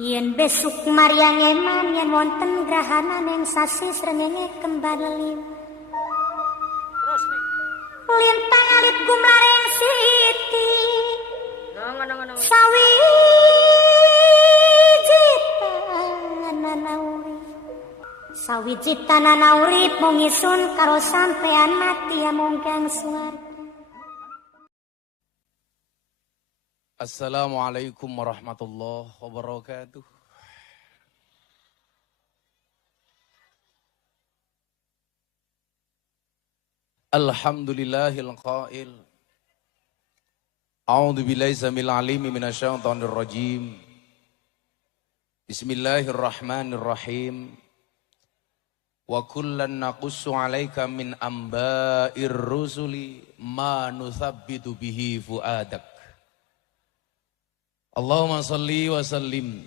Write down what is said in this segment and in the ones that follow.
Yen besuk Maryang eman yen wonten grahana ning sasi srengenge kembar lim. Terus nih. Lin pangalit gumlaring siti. Ngono. Sawiji tanana urip mung isun karo sampean mati amungkang suwarga. Assalamualaikum warahmatullahi wabarakatuh. Alhamdulillahil qail. A'udzu billahi samil alim minasyaitonir rajim. Bismillahirrahmanirrahim. Wa kullan naqussu 'alaika min amba'ir rusuli ma nuthabbitu bihi fuadak. Allahumma salli wa sallim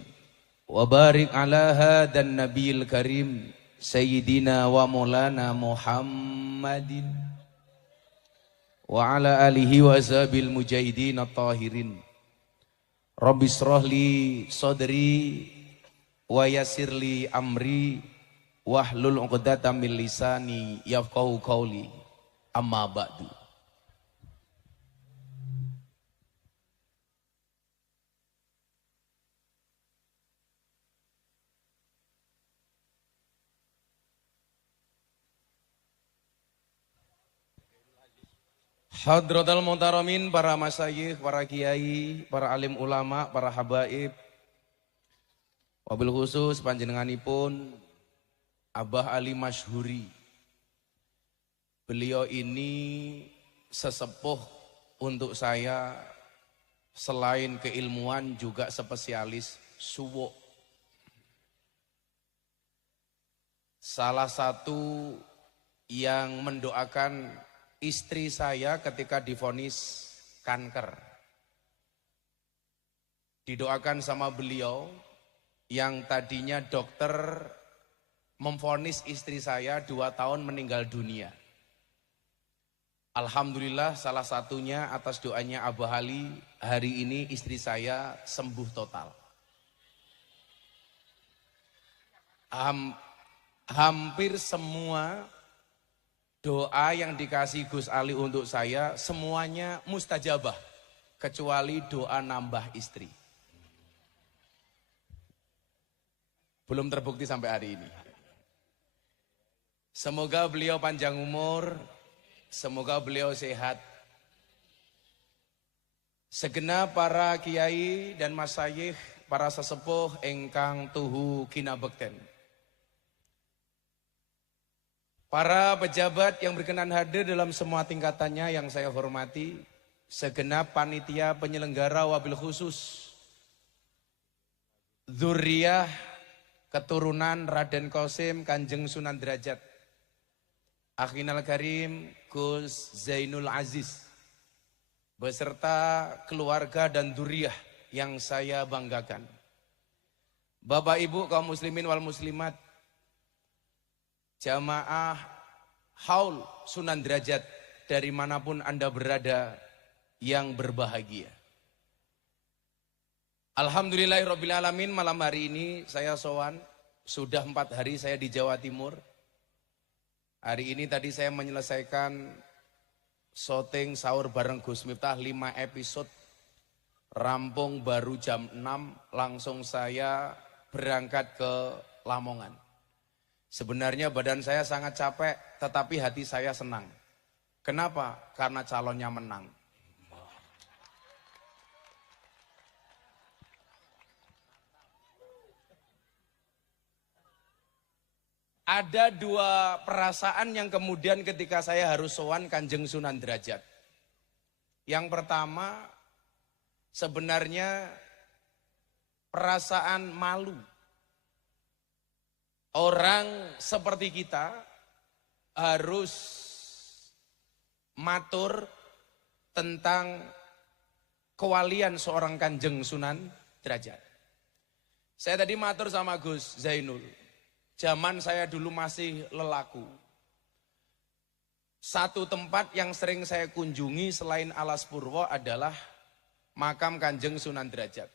wa barik ala hadan nabiyil karim sayyidina wa maulana Muhammadin wa ala alihi wa ashabil mujahidin at-tahirin. Rabbi shrah li sadri wa yassir li amri wahlul 'uqdatam min lisani yafqahu qawli. Amma ba'du. Hadratal muhtaramin, para masyayikh, para kiai, para alim ulama, para habaib. Wabil khusus panjenenganipun Abah Ali Masyhuri. Beliau ini sesepuh untuk saya, selain keilmuan juga spesialis suwuk. Salah satu yang mendoakan istri saya ketika divonis kanker. Didoakan sama beliau yang tadinya dokter memvonis istri saya 2 tahun meninggal dunia. Alhamdulillah salah satunya atas doanya Abah Ali, hari ini istri saya sembuh total. Hampir semua doa yang dikasih Gus Ali untuk saya semuanya mustajabah, kecuali doa nambah istri. Belum terbukti sampai hari ini. Semoga beliau panjang umur, semoga beliau sehat. Segenap para kiai dan masyayikh, para sesepuh engkang tuhu kinabekten. Para pejabat yang berkenan hadir dalam semua tingkatannya yang saya hormati, segenap panitia penyelenggara wabil khusus, dzurriyah keturunan Raden Qasim Kanjeng Sunan Derajat, Akhinal Karim Gus Zainul Aziz, beserta keluarga dan dzurriyah yang saya banggakan. Bapak Ibu kaum muslimin wal muslimat, jamaah haul Sunan Derajat dari manapun Anda berada yang berbahagia. Alhamdulillahirrabbilalamin, malam hari ini saya sowan, sudah 4 hari saya di Jawa Timur. Hari ini tadi saya menyelesaikan syuting sahur bareng Gus Miftah 5 episode. Rampung baru jam 6, langsung saya berangkat ke Lamongan. Sebenarnya badan saya sangat capek, tetapi hati saya senang. Kenapa? Karena calonnya menang. Ada 2 perasaan yang kemudian ketika saya harus sowan Kanjeng Sunan Derajat. Yang pertama, sebenarnya perasaan malu. Orang seperti kita harus matur tentang kewalian seorang Kanjeng Sunan Derajat. Saya tadi matur sama Gus Zainul. Zaman saya dulu masih lelaku. Satu tempat yang sering saya kunjungi selain Alas Purwo adalah makam Kanjeng Sunan Derajat.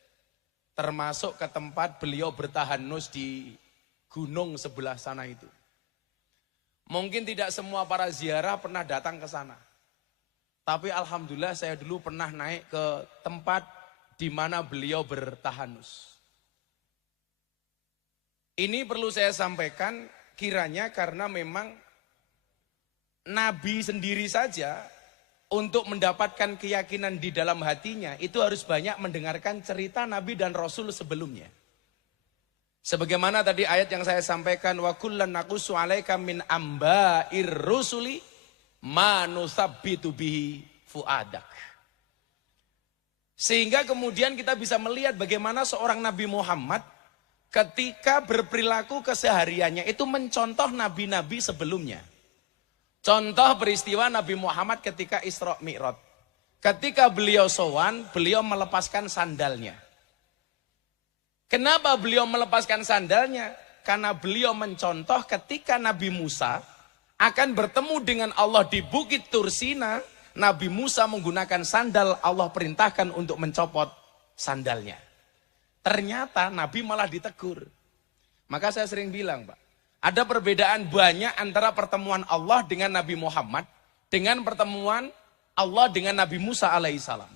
termasuk ke tempat beliau bertahanus di gunung sebelah sana itu. Mungkin tidak semua para ziarah pernah datang ke sana. Tapi alhamdulillah saya dulu pernah naik ke tempat di mana beliau bertahanus. Ini perlu saya sampaikan kiranya karena memang Nabi sendiri saja untuk mendapatkan keyakinan di dalam hatinya itu harus banyak mendengarkan cerita Nabi dan Rasul sebelumnya. Sebagaimana tadi ayat yang saya sampaikan, wa kullan naqussu 'alaika min amba'ir rusuli ma nusabbitu bihi fuadak. Sehingga kemudian kita bisa melihat bagaimana seorang Nabi Muhammad ketika berperilaku kesehariannya itu mencontoh nabi-nabi sebelumnya. Contoh peristiwa Nabi Muhammad ketika Isra Mi'raj. Ketika beliau sowan, beliau melepaskan sandalnya. Kenapa beliau melepaskan sandalnya? Karena beliau mencontoh ketika Nabi Musa akan bertemu dengan Allah di Bukit Tursina, Nabi Musa menggunakan sandal, Allah perintahkan untuk mencopot sandalnya. Ternyata Nabi malah ditegur. Maka saya sering bilang, Pak, ada perbedaan banyak antara pertemuan Allah dengan Nabi Muhammad dengan pertemuan Allah dengan Nabi Musa alaihissalam.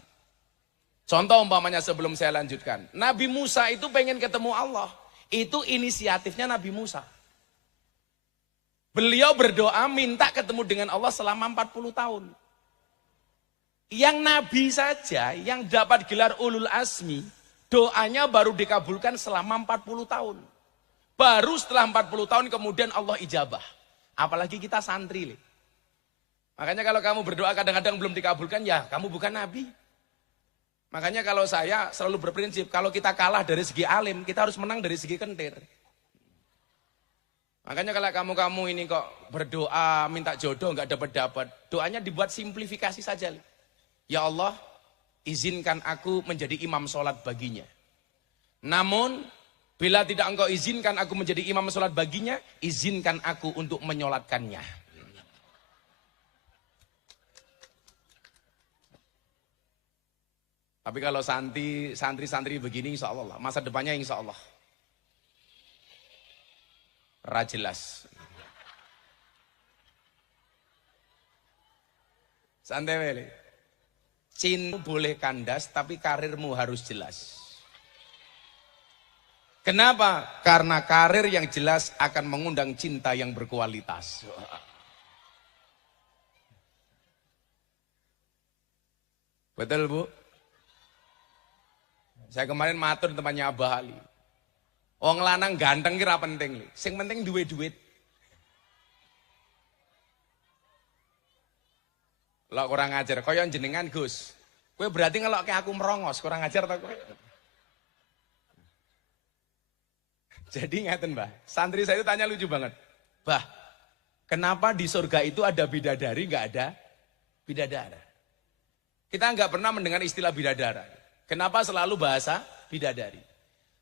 Contoh umpamanya sebelum saya lanjutkan. Nabi Musa itu pengen ketemu Allah. Itu inisiatifnya Nabi Musa. Beliau berdoa minta ketemu dengan Allah selama 40 tahun. Yang Nabi saja yang dapat gelar ulul azmi, doanya baru dikabulkan selama 40 tahun. Baru setelah 40 tahun kemudian Allah ijabah. Apalagi kita santri. Makanya kalau kamu berdoa kadang-kadang belum dikabulkan, ya kamu bukan Nabi. Makanya kalau saya selalu berprinsip, kalau kita kalah dari segi alim, kita harus menang dari segi kentir. Makanya kalau kamu ini kok berdoa, minta jodoh, nggak dapat-dapat, doanya dibuat simplifikasi saja. Ya Allah, izinkan aku menjadi imam sholat baginya. Namun, bila tidak engkau izinkan aku menjadi imam sholat baginya, izinkan aku untuk menyolatkannya. Tapi kalau santri-santri begini insya Allah, masa depannya insya Allah. Rajelas. Santai wele. Cinta boleh kandas, tapi karirmu harus jelas. Kenapa? Karena karir yang jelas akan mengundang cinta yang berkualitas. Betul, Bu? Saya kemarin matur tempatnya Abah Ali. Wong lanang ganteng kira penting. Sing penting duwe duit. Lah kurang ajar, kaya jenengan Gus. Kowe berarti ngelokke aku merongos, kurang ajar ta kowe? Jadi ngeten, Mbah. Santri saya itu tanya lucu banget. Bah, kenapa di surga itu ada bidadari, nggak ada bidadara? Kita nggak pernah mendengar istilah bidadara. Kenapa selalu bahasa bidadari?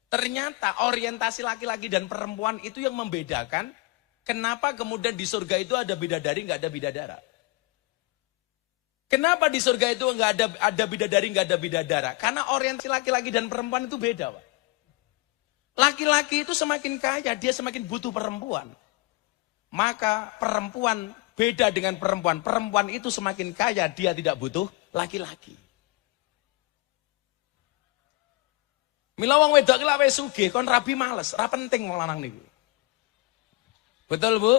Ternyata orientasi laki-laki dan perempuan itu yang membedakan kenapa kemudian di surga itu ada bidadari, nggak ada bidadara. Kenapa di surga itu nggak ada bidadari, nggak ada bidadara? Karena orientasi laki-laki dan perempuan itu beda, Pak. Laki-laki itu semakin kaya, dia semakin butuh perempuan. Maka perempuan beda dengan perempuan. Perempuan itu semakin kaya, dia tidak butuh laki-laki. Mila wong wedok ki lak wis sugih kon rabi males, ora penting wong lanang niku. Betul, Bu?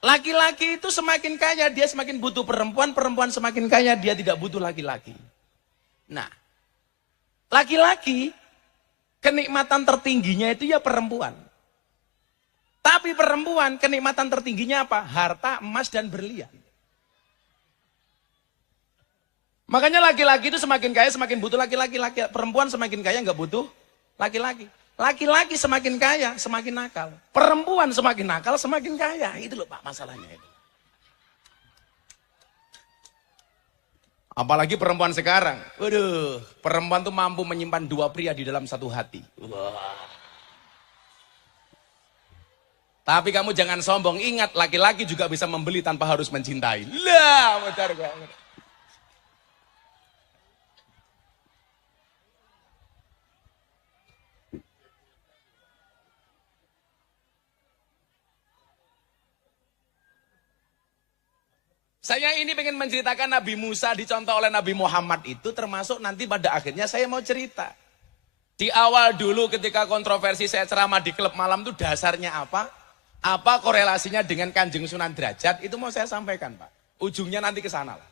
Laki-laki itu semakin kaya, dia semakin butuh perempuan, perempuan semakin kaya, dia tidak butuh laki-laki. Nah, laki-laki kenikmatan tertingginya itu ya perempuan. Tapi perempuan kenikmatan tertingginya apa? Harta, emas, dan berlian. Makanya laki-laki itu semakin kaya semakin butuh laki-laki. Perempuan semakin kaya nggak butuh laki-laki. Laki-laki semakin kaya semakin nakal. Perempuan semakin nakal semakin kaya. Itu loh Pak masalahnya itu. Apalagi perempuan sekarang. Waduh, perempuan tuh mampu menyimpan dua pria di dalam satu hati. Wah. Tapi kamu jangan sombong. Ingat, laki-laki juga bisa membeli tanpa harus mencintai. Lah, benar banget. Saya ini pengen menceritakan Nabi Musa dicontoh oleh Nabi Muhammad itu termasuk nanti pada akhirnya saya mau cerita. Di awal dulu ketika kontroversi saya ceramah di klub malam itu dasarnya apa? Apa korelasinya dengan Kanjeng Sunan Derajat? Itu mau saya sampaikan Pak. Ujungnya nanti ke sana lah.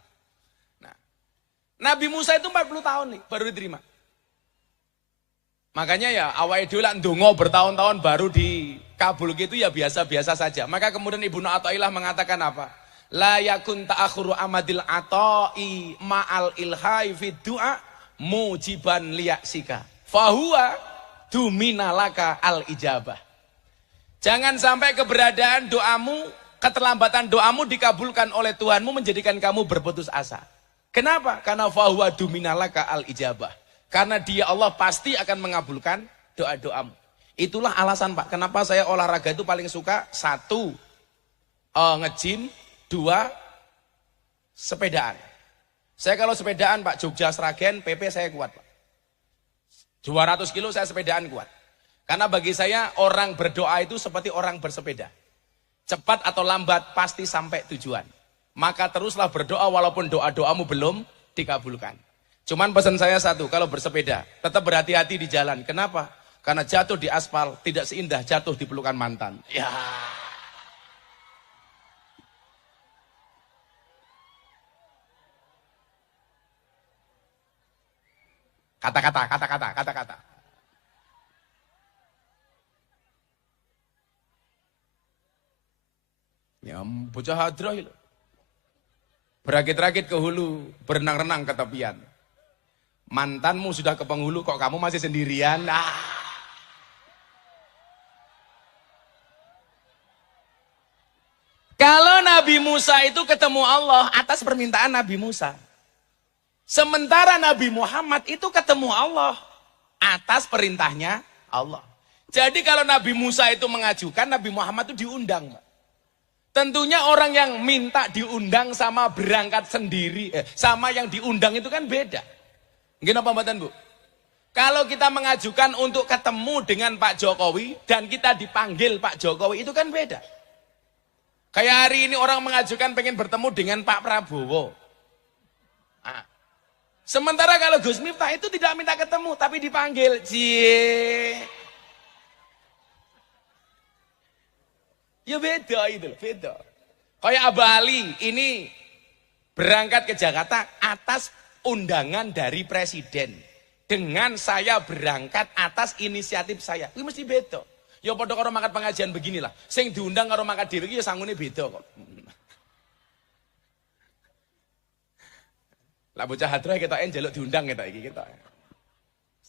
Nah, Nabi Musa itu 40 tahun nih baru diterima. Makanya ya awal dulu ndonga bertahun-tahun baru dikabul gitu ya biasa-biasa saja. Maka kemudian Ibnu Athaillah mengatakan apa? La yakun ta'akhuru amadil ata'i ma'al ilhai fid du'a mujiban liyaksika. Fahuwa duminalaka al ijabah. Jangan sampai keberadaan doamu, keterlambatan doamu dikabulkan oleh Tuhanmu menjadikan kamu berputus asa. Kenapa? Karena fahuwa duminalaka al ijabah. Karena dia Allah pasti akan mengabulkan doa-doamu. Itulah alasan Pak, kenapa saya olahraga itu paling suka. 1, nge-gym. 2, sepedaan. Saya kalau sepedaan Pak, Jogja Sragen, PP saya kuat Pak. 200 kilo saya sepedaan kuat. Karena bagi saya orang berdoa itu seperti orang bersepeda. Cepat atau lambat pasti sampai tujuan. Maka teruslah berdoa walaupun doa-doamu belum dikabulkan. Cuman pesan saya 1, kalau bersepeda, tetap berhati-hati di jalan. Kenapa? Karena jatuh di aspal tidak seindah jatuh di pelukan mantan. Ya. Kata-kata. Ya, bocah hadrah itu. Berakit-rakit ke hulu, berenang-renang ke tepian. Mantanmu sudah ke penghulu, kok kamu masih sendirian? Kalau Nabi Musa itu ketemu Allah atas permintaan Nabi Musa. Sementara Nabi Muhammad itu ketemu Allah atas perintahnya Allah. Jadi kalau Nabi Musa itu mengajukan, Nabi Muhammad itu diundang. Tentunya orang yang minta diundang sama berangkat sendiri, sama yang diundang itu kan beda. Gimana pembuatan Bu? Kalau kita mengajukan untuk ketemu dengan Pak Jokowi dan kita dipanggil Pak Jokowi itu kan beda. Kayak hari ini orang mengajukan pengen bertemu dengan Pak Prabowo. Nah, sementara kalau Gus Miftah itu tidak minta ketemu tapi dipanggil. Cie. Ya beda itu, beda. Kayak Abah Ali ini berangkat ke Jakarta atas undangan dari presiden. Dengan saya berangkat atas inisiatif saya. Itu mesti beda. Ya padha karo mangkat pengajian beginilah. Sing diundang karo mangkat dhewe iki ya sangune beda kok. Lah bocah hadrah ketoke njaluk diundang ketok iki ketok.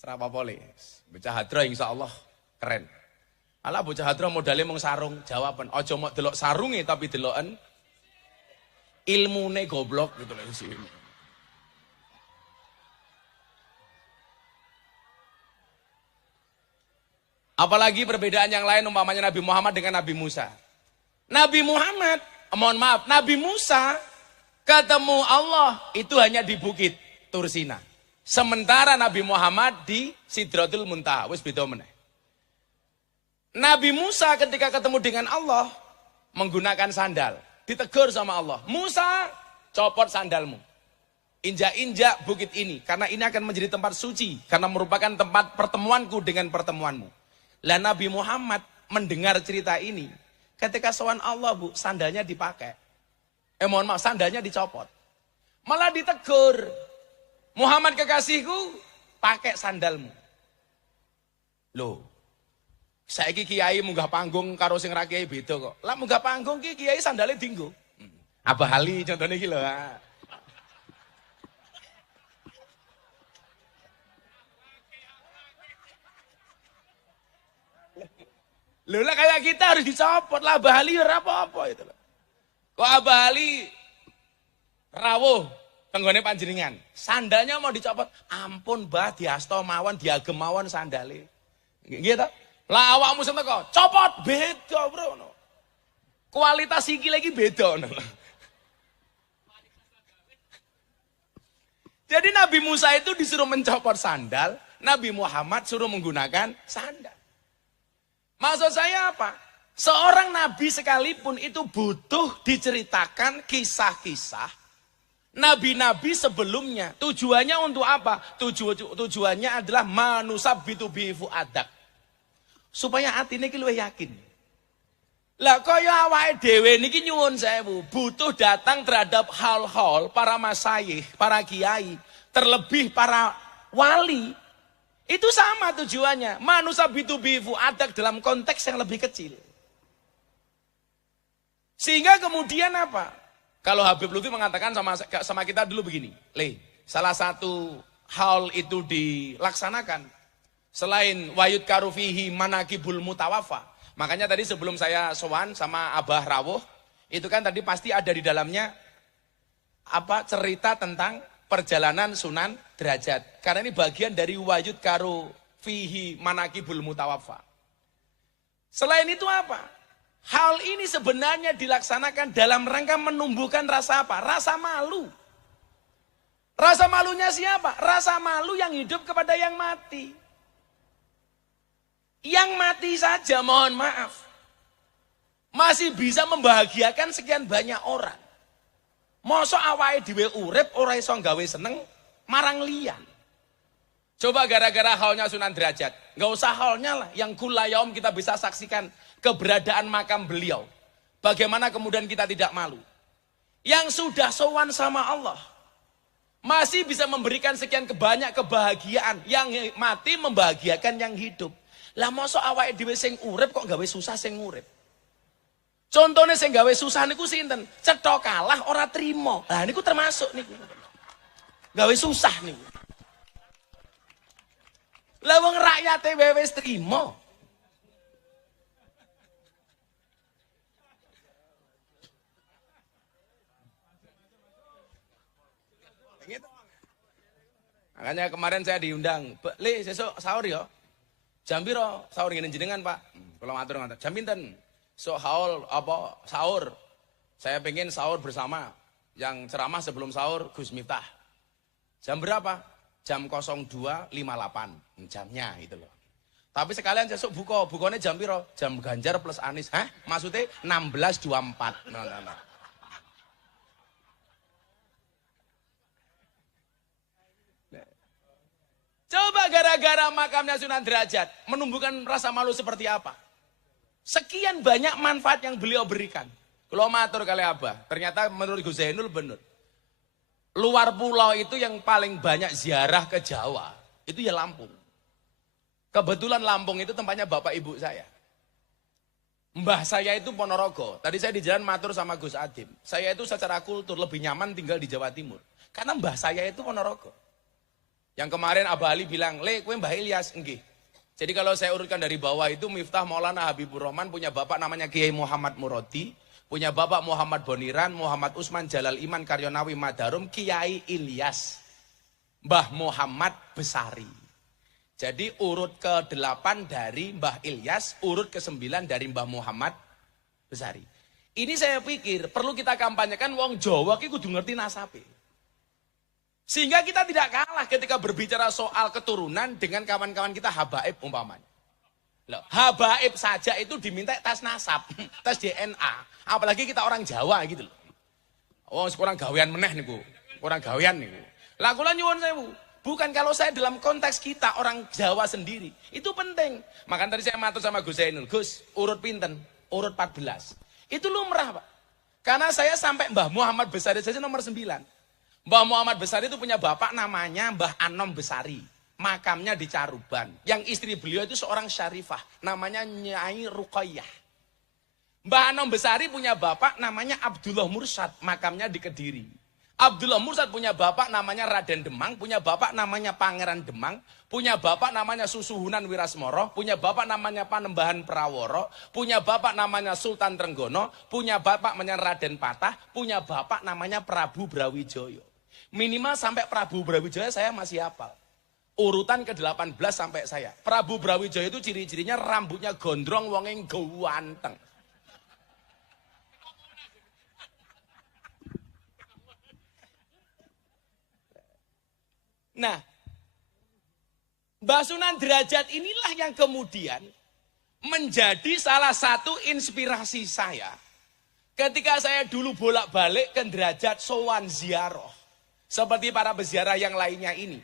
Ora apa-apa le. Bocah hadrah insyaallah keren. Alah bocah hadrah modale mung sarung, jawaban. Aja mok delok sarunge tapi deloken ilmune goblok gitu lho sih. Apalagi perbedaan yang lain umpamanya Nabi Muhammad dengan Nabi Musa. Nabi Muhammad, mohon maaf, Nabi Musa ketemu Allah itu hanya di Bukit Tursina. Sementara Nabi Muhammad di Sidratul Muntaha, wis beda meneh. Nabi Musa ketika ketemu dengan Allah menggunakan sandal, ditegur sama Allah. Musa, copot sandalmu. Injak-injak bukit ini karena ini akan menjadi tempat suci karena merupakan tempat pertemuanku dengan pertemuanmu. Lah Nabi Muhammad mendengar cerita ini, ketika sowan Allah Bu, sandalnya dipakai. Mohon maaf, sandalnya dicopot. Malah ditegur. Muhammad kekasihku, pakai sandalmu. Loh, saiki kiai munggah panggung karo sing ra kiai beda kok. Lah munggah panggung ki kiai sandale dienggo. Abah Ali contohnya iki lho. Loh lah kayak kita harus dicopot lah Abah Ali ora apa-apa itu loh. Kok Abah Ali rawuh tenggone panjenengan, sandalnya mau dicopot. Ampun Mbah, diasto mawon, diagem mawon sandale. Nggih ta? Lah awakmu sing teko, copot beda, Bro. Kualitas iki lagi beda. Jadi Nabi Musa itu disuruh mencopot sandal, Nabi Muhammad suruh menggunakan sandal. Maksud saya apa? Seorang nabi sekalipun itu butuh diceritakan kisah-kisah nabi-nabi sebelumnya. Tujuannya untuk apa? Tujuannya adalah manusabbitu bi fuadak. Supaya atine iki luwih yakin. Lah kaya awake dhewe niki nyuwun sewu, butuh datang terhadap hal-hal para masyayikh, para kiai, terlebih para wali. Itu sama tujuannya. Manusabbitu bi fuadak dalam konteks yang lebih kecil. Sehingga kemudian apa? Kalau Habib Lutfi mengatakan sama kita dulu begini, salah satu hal itu dilaksanakan selain wayud karufihi manakibul mutawafa. Makanya tadi sebelum saya sowan sama Abah Rawuh, itu kan tadi pasti ada di dalamnya apa cerita tentang perjalanan Sunan Derajat. Karena ini bagian dari wayud karufihi manakibul mutawafa. Selain itu apa? Hal ini sebenarnya dilaksanakan dalam rangka menumbuhkan rasa apa? Rasa malu. Rasa malunya siapa? Rasa malu yang hidup kepada yang mati. Yang mati saja mohon maaf. Masih bisa membahagiakan sekian banyak orang. Mosok awake dhewe urip ora iso gawe seneng marang liyan. Coba gara-gara haulnya Sunan Derajat. Nggak usah haulnya lah. Yang kulayom kita bisa saksikan keberadaan makam beliau. Bagaimana kemudian kita tidak malu. Yang sudah sowan sama Allah. Masih bisa memberikan sekian banyak kebahagiaan. Yang mati membahagiakan yang hidup. Lah mosok awake dhewe sing urip kok gawe susah sing urip. Contohnya sing gawe susah niku sinten? Cetha kalah ora trimo. Lah niku termasuk niku. Gawe susah niku. Lah wong rakyate wis trimo. Makanya kemarin saya diundang, "Le, sesuk sahur ya." Jam piro sahur ngene jenengan, Pak? Kalau matur ngoten. Jam pinten? So haul apa sahur? Saya pengen sahur bersama. Yang ceramah sebelum sahur Gus Miftah. Jam berapa? Jam 02.58 jamnya itu loh. Tapi sekalian sesuk bukanya jam piro? Jam Ganjar plus Anies. Hah? Maksudnya 16.24. Nah. Coba gara-gara makamnya Sunan Derajat menumbuhkan rasa malu seperti apa? Sekian banyak manfaat yang beliau berikan. Kalau matur kali Abah, ternyata menurut Gus Zainul benar. Luar pulau itu yang paling banyak ziarah ke Jawa, itu ya Lampung. Kebetulan Lampung itu tempatnya bapak ibu saya. Mbah saya itu Ponorogo. Tadi saya di jalan matur sama Gus Adim. Saya itu secara kultur lebih nyaman tinggal di Jawa Timur. Karena mbah saya itu Ponorogo. Yang kemarin Abah Ali bilang, "Le, kowe Mbah Ilyas." Nggih. Jadi kalau saya urutkan dari bawah itu Miftah Maulana Habibur Rahman punya bapak namanya Kiai Muhammad Murodi, punya bapak Muhammad Boniran, Muhammad Usman Jalal Iman Karyonawi Madarum, Kiai Ilyas, Mbah Muhammad Besari. Jadi urut ke-8 dari Mbah Ilyas, urut ke-9 dari Mbah Muhammad Besari. Ini saya pikir perlu kita kampanyekan wong Jawa ki kudu ngerti nasabe. Sehingga kita tidak kalah ketika berbicara soal keturunan dengan kawan-kawan kita habaib umpamanya. Loh, habaib saja itu diminta tes nasab, tes DNA. Apalagi kita orang Jawa gitu loh. Oh, kurang gawean meneh niku. Kurang gawean niku. Lah kula nyuwun sewu. Bukan kalau saya dalam konteks kita orang Jawa sendiri. Itu penting. Makanya tadi saya matur sama Gus Zainul. Gus, urut pinten? Urut 14. Itu lumrah, Pak. Karena saya sampai Mbah Muhammad Besari saja nomor 9. Mbah Muhammad Besari itu punya bapak namanya Mbah Anom Besari. Makamnya di Caruban. Yang istri beliau itu seorang syarifah. Namanya Nyai Ruqayyah. Mbah Anom Besari punya bapak namanya Abdullah Mursyad. Makamnya di Kediri. Abdullah Mursyad punya bapak namanya Raden Demang. Punya bapak namanya Pangeran Demang. Punya bapak namanya Susuhunan Wirasmoro. Punya bapak namanya Panembahan Praworo. Punya bapak namanya Sultan Trenggono. Punya bapak namanya Raden Patah. Punya bapak namanya Prabu Brawijaya. Minimal sampai Prabu Brawijaya saya masih hafal. Urutan ke-18 sampai saya. Prabu Brawijaya itu ciri-cirinya rambutnya gondrong, wongeng ganteng. Nah, Mbah Sunan Derajat inilah yang kemudian menjadi salah satu inspirasi saya ketika saya dulu bolak-balik ke derajat sowan ziarah. Seperti para peziarah yang lainnya ini.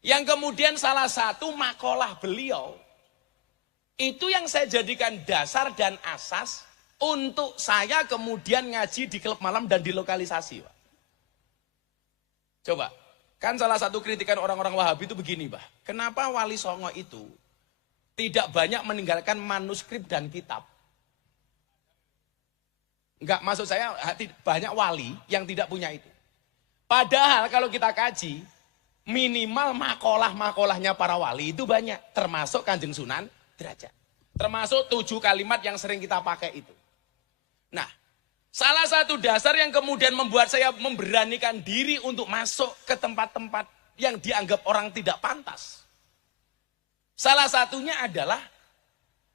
Yang kemudian salah satu makalah beliau, itu yang saya jadikan dasar dan asas untuk saya kemudian ngaji di klub malam dan di lokalisasi. Pak. Coba, kan salah satu kritikan orang-orang Wahabi itu begini, Pak. Kenapa Wali Songo itu tidak banyak meninggalkan manuskrip dan kitab? Enggak, maksud saya banyak wali yang tidak punya itu. Padahal kalau kita kaji, minimal makalah-makalahnya para wali itu banyak. Termasuk Kanjeng Sunan Derajat. Termasuk 7 kalimat yang sering kita pakai itu. Nah, salah satu dasar yang kemudian membuat saya memberanikan diri untuk masuk ke tempat-tempat yang dianggap orang tidak pantas. Salah satunya adalah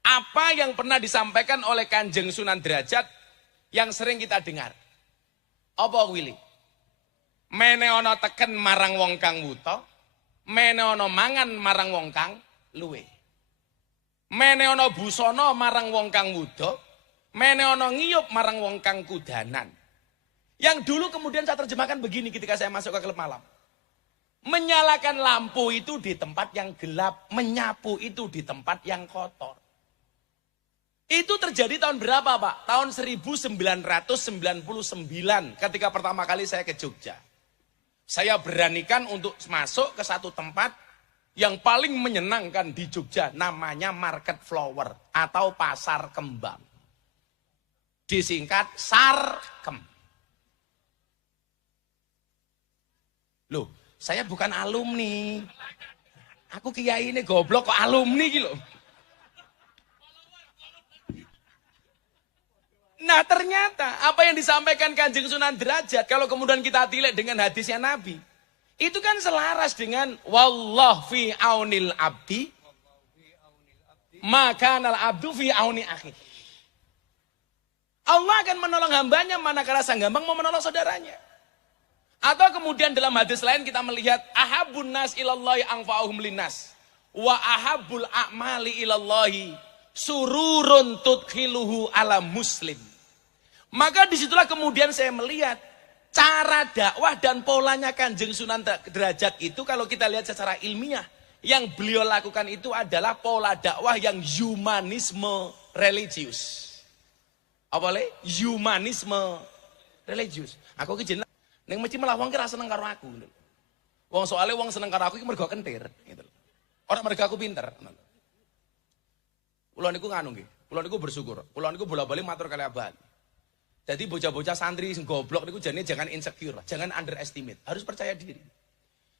apa yang pernah disampaikan oleh Kanjeng Sunan Derajat yang sering kita dengar. Apa Willy? Mene ono teken marang wong kang wuta, mene ono mangan marang wong kang luwe. Mene ono busana marang wong kang wuda, mene ono ngiyup marang wong kang kudanan. Yang dulu kemudian saya terjemahkan begini ketika saya masuk ke klub malam. Menyalakan lampu itu di tempat yang gelap, menyapu itu di tempat yang kotor. Itu terjadi tahun berapa, Pak? Tahun 1999 ketika pertama kali saya ke Jogja. Saya beranikan untuk masuk ke satu tempat yang paling menyenangkan di Jogja. Namanya Market Flower atau Pasar Kembang. Disingkat Sarkem. Loh, saya bukan alumni. Aku kiai ini goblok kok alumni gitu loh. Nah ternyata apa yang disampaikan Kanjeng Sunan Derajat kalau kemudian kita tilik dengan hadisnya Nabi, itu kan selaras dengan wallah fi aunil abdi maka nal abdu fi auni akhi. Allah akan menolong hambanya manakala sang hamba mau menolong saudaranya. Atau kemudian dalam hadis lain kita melihat ahabun nas ilallahi anfa'uhum linnas wa ahabul a'mali ilallahi sururun tudkhiluhu ala muslim. Maka disitulah kemudian saya melihat cara dakwah dan polanya Kanjeng Sunan Derajat itu kalau kita lihat secara ilmiah. Yang beliau lakukan itu adalah pola dakwah yang humanisme religius. Apa le? Humanisme religius. Aku kejen ning mesti malah wong ki ra seneng karo aku. Wong soalnya wong seneng karo aku iki mergo kentir gitu. Ora mergo aku pinter. Kula niku nganu nggih. Kula niku bersyukur. Kula niku bola-bali matur kali abah. Jadi bocah-bocah santri sing goblok niku jane jangan insecure, jangan underestimate, harus percaya diri.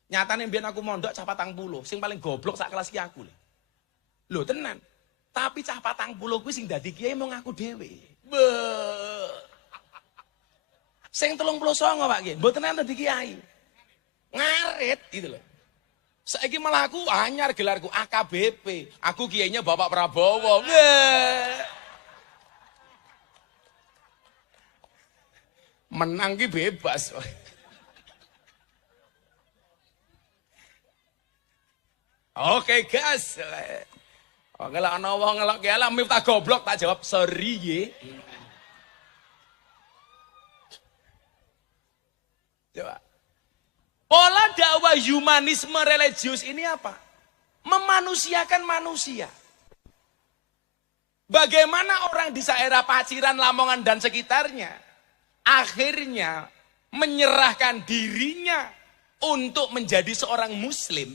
Nyatane mbiyen aku mondok cah 40, sing paling goblok sak kelas ki aku lho. Lho tenan. Tapi cah 40 kuwi sing dadi kiai mau ngaku dhewe. Sing 39 Pak Ki, mboten enten dadi kiai. Ngarit gitu loh. Saiki malah aku anyar gelarku AKBP, aku kiainya Bapak Prabowo. Menang ki bebas. Oke guys. Oke lah ana wong ngelok ki ala Miftah goblok tak jawab sorry ye. Coba. Pola dakwah humanisme religius ini apa? Memanusiakan manusia. Bagaimana orang di daerah Paciran, Lamongan dan sekitarnya akhirnya menyerahkan dirinya untuk menjadi seorang muslim.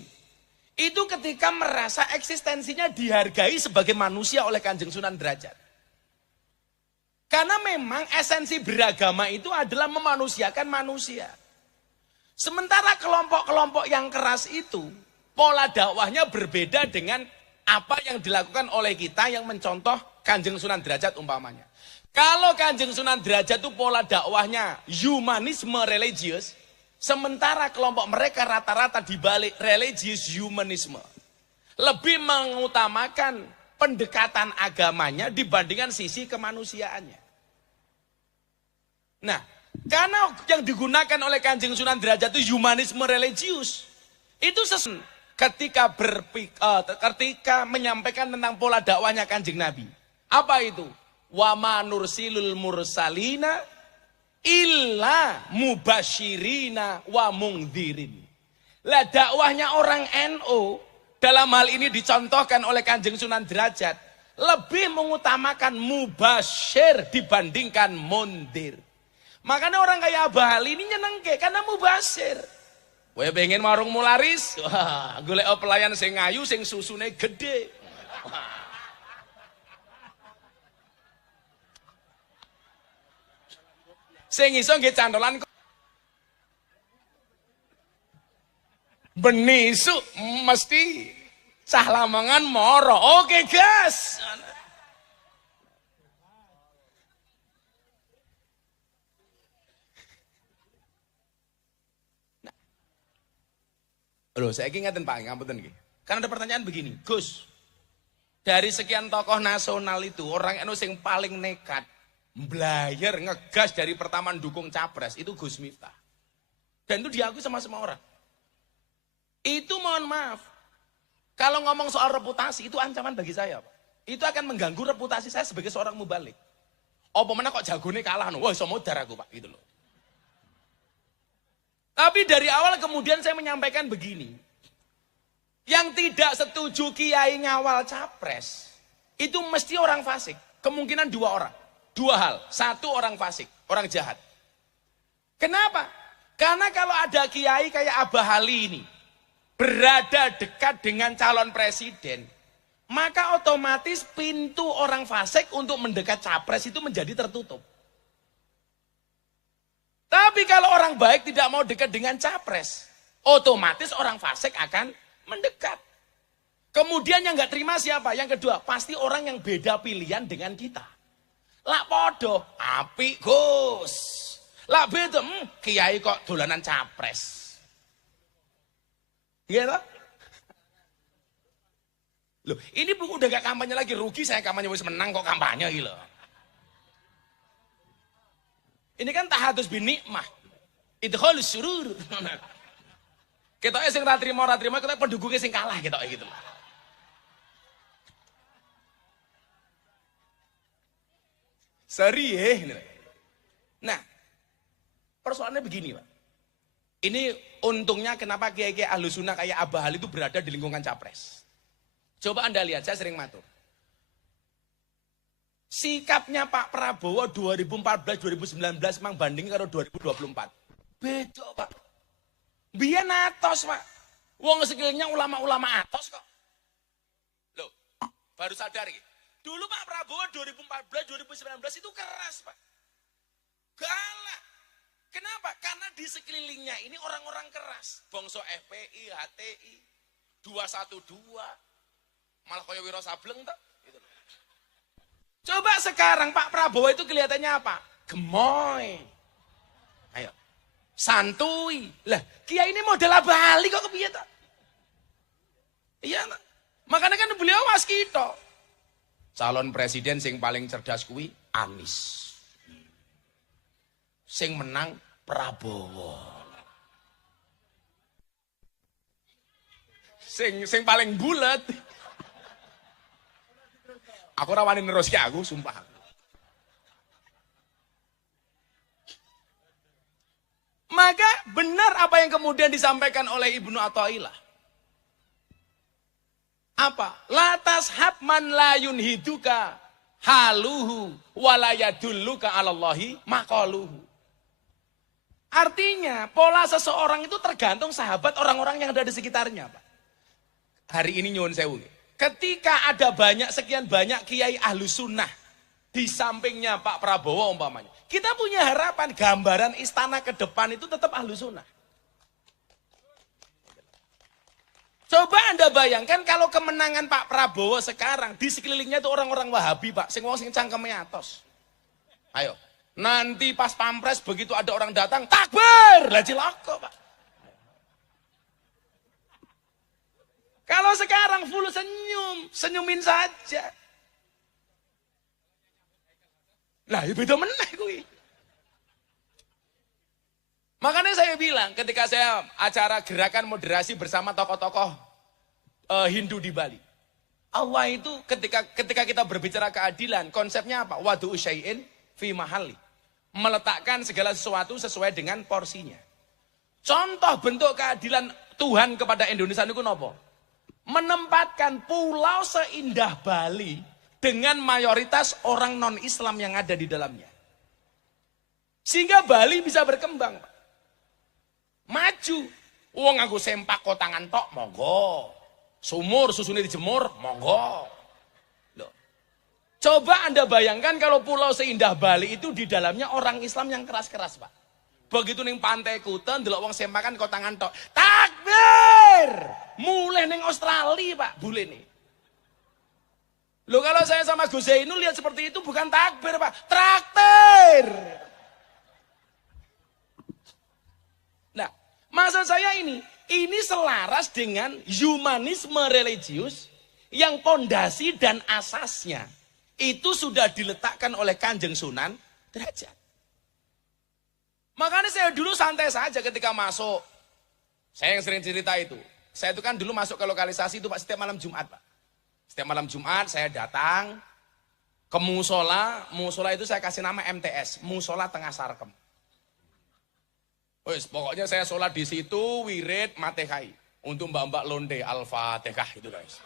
Itu ketika merasa eksistensinya dihargai sebagai manusia oleh Kanjeng Sunan Derajat. Karena memang esensi beragama itu adalah memanusiakan manusia. Sementara kelompok-kelompok yang keras itu, pola dakwahnya berbeda dengan apa yang dilakukan oleh kita yang mencontoh Kanjeng Sunan Derajat umpamanya. Kalau Kanjeng Sunan Derajat itu pola dakwahnya humanisme religius, sementara kelompok mereka rata-rata dibalik religius humanisme. Lebih mengutamakan pendekatan agamanya dibandingkan sisi kemanusiaannya. Nah, karena yang digunakan oleh Kanjeng Sunan Derajat itu humanisme religius, itu ketika menyampaikan tentang pola dakwahnya Kanjeng Nabi. Apa itu? Wa ma nursilul mursalina illa mubasyirina wa mungdzirin. Lah dakwahnya orang NU dalam hal ini dicontohkan oleh Kanjeng Sunan Derajat lebih mengutamakan mubasyir dibandingkan mundir. Makanya orang kayak Abah Ali ini nyenengke karena mubasyir. Kowe pengen warung mularis? Wah, golek pelayan sing ayu sing susune gede. Sing iso nggih cantolan benisu mesti cah Lamongan moro. Oke, gas. Loh, saya ingatkan Pak, ngapunten nggih. Karena ada pertanyaan begini, Gus. Dari sekian tokoh nasional itu, orang NU sing paling nekat belajar ngegas dari pertama dukung capres itu Gus Miftah. Dan itu diakui sama semua orang. Itu mohon maaf. Kalau ngomong soal reputasi itu ancaman bagi saya, Pak. Itu akan mengganggu reputasi saya sebagai seorang mubalik. Apa mana kok jagone kalah no? Wah, iso modar aku, Pak, gitu loh. Tapi dari awal kemudian saya menyampaikan begini. Yang tidak setuju kiai ngawal capres itu mesti orang fasik. Kemungkinan dua orang. Dua hal, satu orang fasik, orang jahat. Kenapa? Karena kalau ada kiai kayak Abah Ali ini berada dekat dengan calon presiden, maka otomatis pintu orang fasik untuk mendekat capres itu menjadi tertutup. Tapi kalau orang baik tidak mau dekat dengan capres, otomatis orang fasik akan mendekat. Kemudian yang nggak terima siapa? Yang kedua, pasti orang yang beda pilihan dengan kita. Lak podo, api Gus. Lak beda, kiai kok dolanan capres. Gitu? Loh, ini udah gak kampanye lagi, rugi saya kampanye wis menang kok kampanye gitu. Ini kan tahadus bin nikmah. Idkhalus surur. Kita sing ra trimo, kita pendukungnya sing kalah gitu gitu. Seri Nah, persoalannya begini, Pak. Ini untungnya kenapa kiai-kiai Ahlus Sunnah kayak Abah Ali itu berada di lingkungan capres. Coba Anda lihat, saya sering matur. Sikapnya Pak Prabowo 2014-2019 memang banding karo 2024. Beda, Pak. Biyen atos, Pak. Wong sekilnya ulama-ulama atos kok. Loh, baru sadar gitu. Dulu Pak Prabowo 2014-2019 itu keras, Pak. Galak. Kenapa? Karena di sekelilingnya ini orang-orang keras. Bangsa FPI, HTI, 212, malah kaya Wiro Sableng tak? Gitu. Coba sekarang Pak Prabowo itu kelihatannya apa? Gemoy. Ayo. Santuy. Lah, Kiai ini model Bali kok kepiye tak? Iya tak? Makanya kan beliau waskito. Calon presiden sing paling cerdas kuwi Anies. Sing menang Prabowo. Sing paling bulet. Aku rawani neruske aku sumpah. Maka benar apa yang kemudian disampaikan oleh Ibnu Athaillah. Apa? Latas habman la yunhiduka haluhu walayadulluka alallahi maqaluhu. Artinya pola seseorang itu tergantung sahabat orang-orang yang ada di sekitarnya, Pak. Hari ini nyuwun sewu. Ketika ada sekian banyak kiai Ahlus Sunnah di sampingnya Pak Prabowo umpamanya. Kita punya harapan gambaran istana ke depan itu tetap Ahlus Sunnah. Coba Anda bayangkan kalau kemenangan Pak Prabowo sekarang di sekelilingnya itu orang-orang Wahabi, Pak. Sing wong sing cangkeme atos. Ayo. Nanti pas pampres begitu ada orang datang, takbir, lah cilaka, Pak. Kalau sekarang full senyumin saja. Lah, ya beda meneh kuwi. Makanya saya bilang ketika saya acara gerakan moderasi bersama tokoh-tokoh Hindu di Bali. Allah itu ketika kita berbicara keadilan, konsepnya apa? Wadu syai'in fi mahalli. Meletakkan segala sesuatu sesuai dengan porsinya. Contoh bentuk keadilan Tuhan kepada Indonesia itu apa? Menempatkan pulau seindah Bali dengan mayoritas orang non-Islam yang ada di dalamnya. Sehingga Bali bisa berkembang. Maju. Wong aku sempak kotangan tok, monggo. Sumur susunnya dijemur, monggo. Loh. Coba Anda bayangkan kalau pulau seindah Bali itu di dalamnya orang Islam yang keras-keras, Pak. Begitu ning pantai Kuta ndelok wong sempakan kotangan tok. Takbir! Mulai ning Australia, Pak, bule nih. Loh kalau saya sama Gus Zainul lihat seperti itu bukan takbir, Pak. Traktir! Nah, maksud saya ini selaras dengan humanisme religius yang pondasi dan asasnya itu sudah diletakkan oleh Kanjeng Sunan Derajat. Makanya saya dulu santai saja ketika masuk. Saya yang sering cerita itu. Saya itu kan dulu masuk ke lokalisasi itu Pak setiap malam Jumat, Pak. Setiap malam Jumat saya datang ke musola. Musola itu saya kasih nama MTS, Musola Tengah Sarkem. Wes, pokoknya saya sholat di situ, wirid, matehai. Untuk mbak-mbak londe, Al-Fatihah itu guys.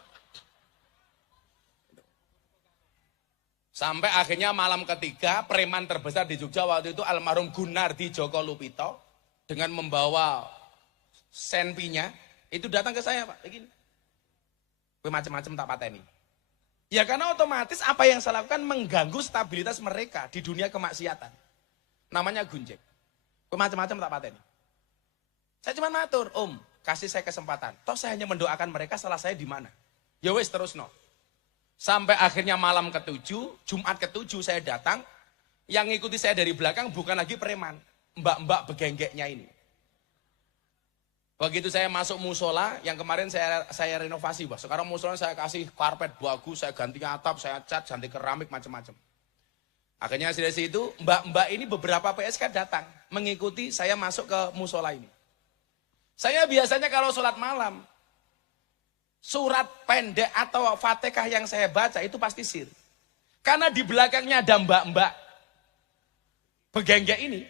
Sampai akhirnya malam ketiga, preman terbesar di Jogja waktu itu almarhum Gunardi Joko Lupito dengan membawa senpinya, itu datang ke saya, Pak, begini. Macam-macam tak pateni. Ya karena otomatis apa yang saya lakukan mengganggu stabilitas mereka di dunia kemaksiatan. Namanya gunjek. Macam-macam tak pateni. Saya cuma matur, Om, kasih saya kesempatan. Toh saya hanya mendoakan mereka, salah saya di mana? Ya wes terus no. Sampai akhirnya malam ke-7, Jumat ke-7 saya datang, yang ngikuti saya dari belakang bukan lagi preman, mbak-mbak begenggeknya ini. Begitu saya masuk musola, yang kemarin saya renovasi, Pak. Sekarang musola saya kasih karpet bagus, saya ganti atap, saya cat, ganti keramik, macam-macam. Akhirnya dari situ, mbak-mbak ini beberapa PSK datang, mengikuti saya masuk ke musola ini. Saya biasanya kalau sholat malam, surat pendek atau Fatihah yang saya baca itu pasti sir. Karena di belakangnya ada mbak-mbak begenggek ini.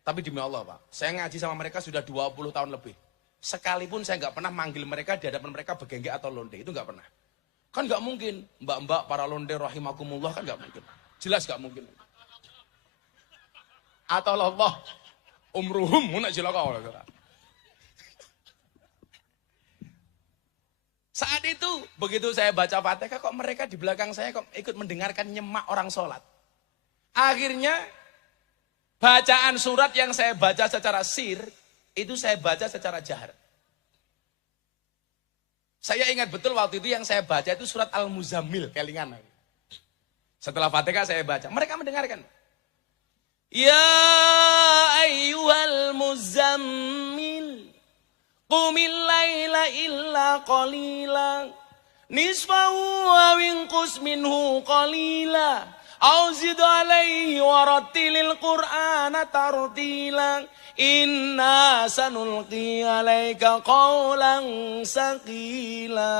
Tapi demi Allah, Pak, saya ngaji sama mereka sudah 20 tahun lebih. Sekalipun saya nggak pernah manggil mereka di hadapan mereka begenggek atau londe, itu nggak pernah. Kan nggak mungkin, mbak-mbak para londe rahimakumullah kan nggak mungkin. Jelas gak mungkin. Atau Allah umruhum nak jelaka. Saat itu begitu saya baca Fatihah kok mereka di belakang saya kok ikut mendengarkan nyemak orang sholat. Akhirnya bacaan surat yang saya baca secara sir itu saya baca secara jahar. Saya ingat betul waktu itu yang saya baca itu surat Al-Muzammil kelingan. Setelah Fatihah saya baca, mereka mendengarkan. Ya ayyuhal muzammil, qumil laila illa qalila, nisfahu wa winqus minhu qalila, au zid alaihi warattilil qur'ana tartila, inna sanulqi alaika qawlan saqila.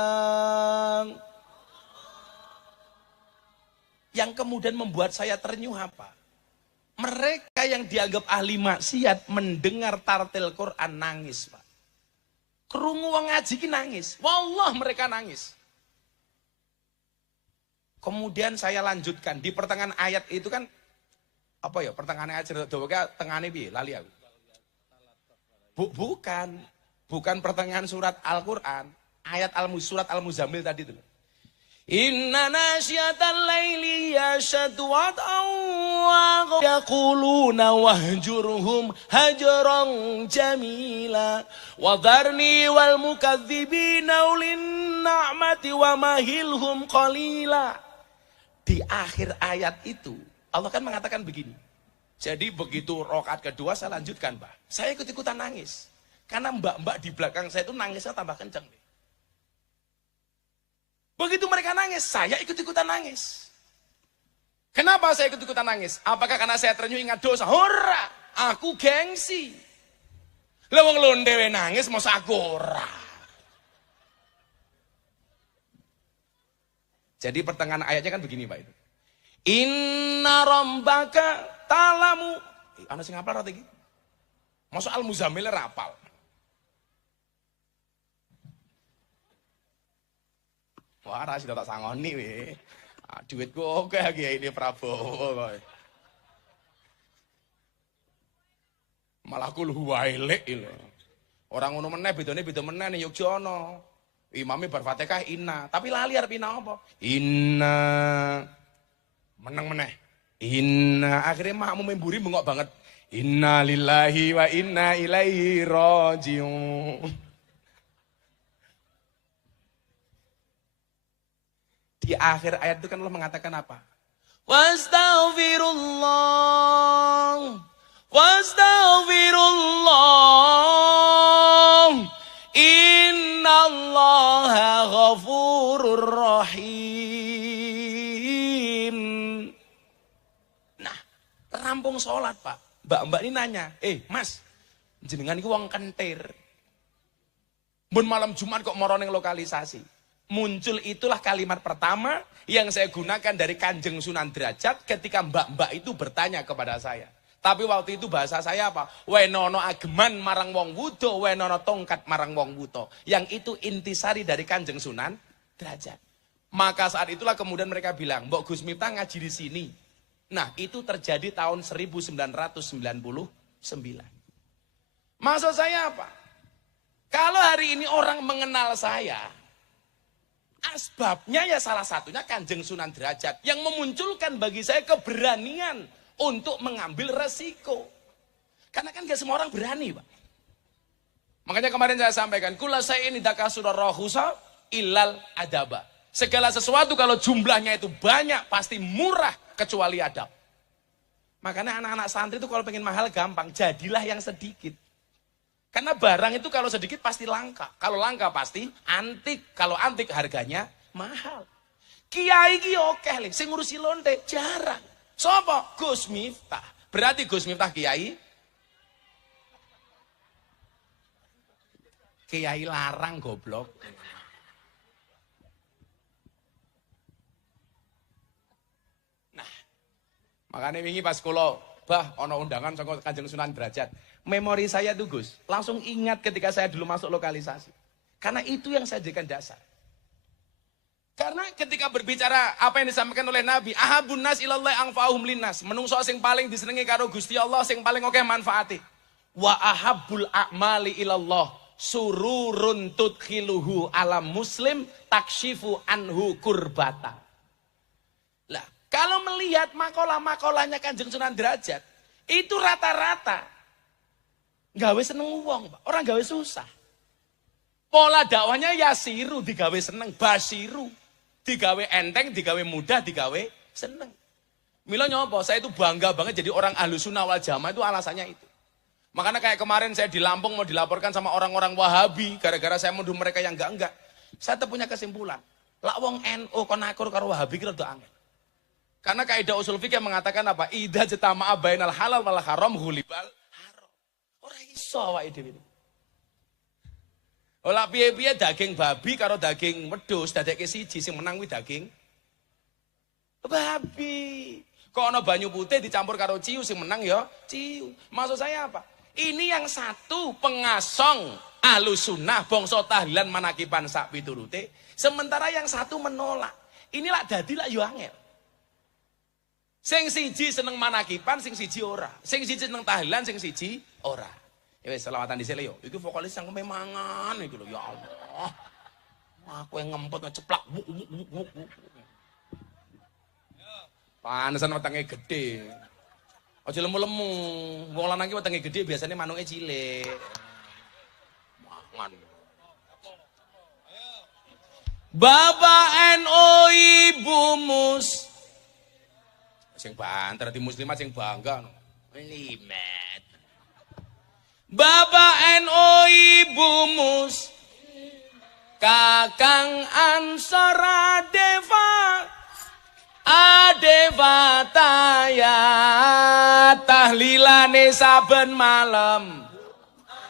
Yang kemudian membuat saya ternyuh apa? Mereka yang dianggap ahli maksiat mendengar tartil Quran nangis, Pak. Krungu wong ngaji ki nangis. Wallah mereka nangis. Kemudian saya lanjutkan di pertengahan ayat itu kan apa ya? Pertengahan ayat cerita tengahane piye? Lali aku. Bukan pertengahan surat Al-Qur'an, ayat surat Al-Muzammil tadi itu. Inna nasyatal laili yashadu wat'aw wa yaquluna wahjurhum hajran jamila wa dharni wal mukadzibina ulin na'mati wa mahilhum qalila. Di akhir ayat itu Allah kan mengatakan begini. Jadi begitu rakaat kedua saya lanjutkan, Pak. Saya ikut-ikutan nangis. Karena mbak-mbak di belakang saya itu nangisnya tambah kencang. Begitu mereka nangis, saya ikut-ikutan nangis. Kenapa saya ikut-ikutan nangis? Apakah karena saya ternyuh ingat dosa? Ora, aku gengsi. Lah wong londe nangis masa aku ora. Jadi pertengahan ayatnya kan begini Pak itu. Inna rabbaka ta'lamu. Ana sing hafal ra iki? Masuk Al-Muzammil rapal. Wah, ra sida tak sangoni we. Duitku oke iki ini Prabowo kok. Malah kul huwailek lho. Orang ngono meneh bedane beda meneh ning Yogya ana. Imame bar Fatihah inna, tapi lali arep inna apa? Inna meneng meneh. Inna akhirnya makmum mburi bengok banget. Inna lillahi wa inna ilaihi rajiun. Di akhir ayat itu kan Allah mengatakan apa? Wastaghfirullah. Wastaghfirullah. Innallaha ghafurur rahim. Nah, rampung sholat Pak. Mbak-mbak ini nanya, Mas, jenengan iki wong kentir. Mun malam Jumat kok moro ning lokalisasi. Muncul itulah kalimat pertama yang saya gunakan dari Kanjeng Sunan Derajat ketika mbak-mbak itu bertanya kepada saya. Tapi waktu itu bahasa saya apa? Wenono ageman marang wong wudo, wenono tongkat marang wong wuto. Yang itu intisari dari Kanjeng Sunan Derajat. Maka saat itulah kemudian mereka bilang, Mbok Gus Miftah ngaji di sini. Nah, itu terjadi tahun 1999. Maksud saya apa? Kalau hari ini orang mengenal saya, asbabnya ya salah satunya Kanjeng Sunan Derajat yang memunculkan bagi saya keberanian untuk mengambil resiko. Karena kan gak semua orang berani, Pak. Makanya kemarin saya sampaikan, kula saya ini dakasura rohusa ilal adaba. Segala sesuatu kalau jumlahnya itu banyak pasti murah kecuali adab. Makanya anak-anak santri itu kalau pengen mahal gampang, jadilah yang sedikit. Karena barang itu kalau sedikit pasti langka. Kalau langka pasti antik. Kalau antik harganya mahal. Kiai ki oke lho, sing ngurusi lonte jarang. Sopo? Gus Miftah. Berarti Gus Miftah kiai? Kiai larang goblok. Nah, makanya wingi pas kula bah ana undangan saka Kanjeng Sunan Derajat. Memori saya tuh Gus, langsung ingat ketika saya dulu masuk lokalisasi. Karena itu yang saya jadikan dasar. Karena ketika berbicara apa yang disampaikan oleh Nabi, ahabun nas ilallah angfa'uhum linnas, menungso sing paling disenengi karo Gusti Allah sing paling oke manfaati. Wa ahabbul a'mali ilallah sururun tudkhiluhu alam muslim takshifu anhu kurbata. Lah, kalau melihat makalah-makalahnya Kanjeng Sunan Derajat, itu rata-rata gawe seneng wong, Pak. Orang gawe susah. Pola dakwahnya yasiru digawe seneng, basiru digawe enteng, digawe mudah, digawe seneng. Mila nyopo, saya itu bangga banget jadi orang Ahlussunnah wal Jamaah itu alasannya itu. Makanya kayak kemarin saya di Lampung mau dilaporkan sama orang-orang Wahabi gara-gara saya menuduh mereka yang enggak. Saya tuh punya kesimpulan. Lah wong NU kon akur karo Wahabi ki rada angel. Karena kaidah usul fikih mengatakan apa? Idza jatama'a bainal halal wal haram hulibal haram. Ora iso awake dhewe. Olah piye-piye daging babi karo daging wedhus dadekke siji sing menang kuwi daging babi. Kok ana banyu putih dicampur karo ciu sing menang ya ciu. Maksud saya apa? Ini yang satu pengasong Ahlussunnah bangsa tahlilan manakiban sak piturute, sementara yang satu menolak. Inilah dadi lak yo angel. Sing siji seneng manakiban, sing siji ora. Sing siji seneng tahlilan, sing siji ora. Ya wis selawatan dhisik yo. Iku vokalis yang memangan iku lho ya Allah. Aku yang ngempet ngeceplak. Panesan wetenge gede. Aja lemu-lemu. Wong lanang ki wetenge gede biasanya manuke cilik. Mangan. Bapak NU Ibu Mus. Sing banter di muslimat sing bangga. Limet. Bapak NU Ibu Mus, Kakang Ansor Adeva Taya, tahlilane saben malam,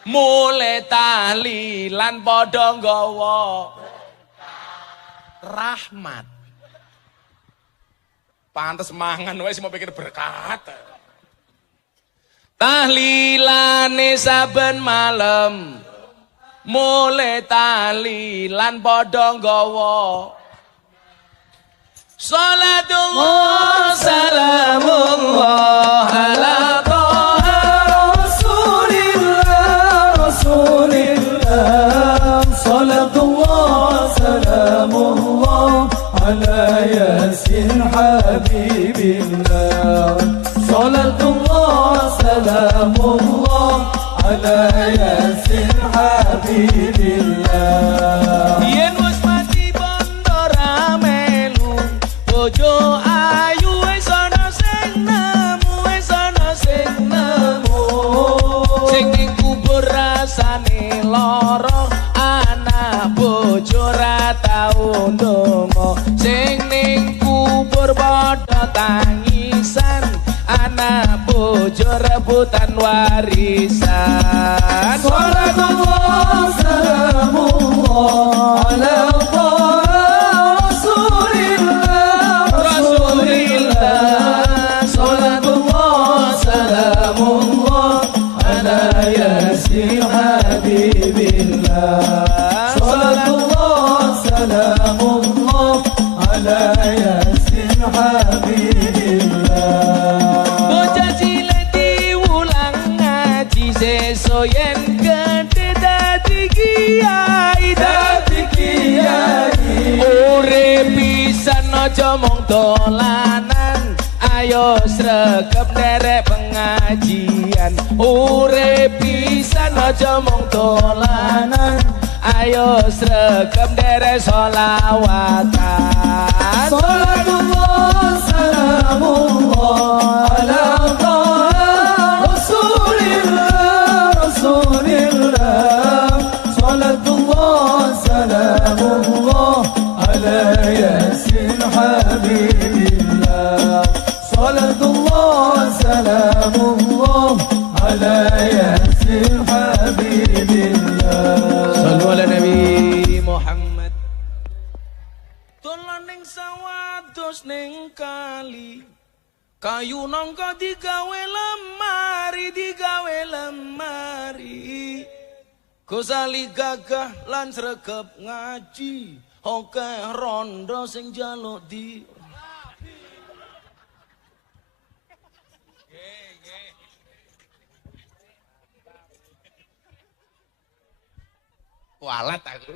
mulai tahlilan padha nggawa rahmat. Pantes mangan wes mau pikir berkat. Tahlilane saben malam. Mulai tahlilan padha nggawa. Salatullah salamullah ala حبيب الله صلاة الله سلام الله على ياسين حبيب الله yen wis mati bondo ramelu bojo ayu wis ana sing nemu wis ana sing nemu sing ning kubur rasane lara anak bojo ra tau ndonga sing ning padha tangisan anak bojo rebutan warisan salatullah salamullah ala rasulillah salatullah salamullah ala yasin habibillah salatullah salamullah ala yasin bocah cilik diulang ngaji seso yen gede dadi kiai urip pisan aja mung dolanan ayo sregep nderek pengajian urip pisan aja mung dolanan ayo sregep nderek sholawatan salatullah salamullah ala rasulillah salatullah salamullah ala yasin habibillah salatullah salamullah ala yasin habibillah sallu ala nabi Muhammad dolan ning sawah dos ning kali kayu nangka digawe lemari gosali gagah lan sregep ngaji oke rondo sing jaluk di walat aku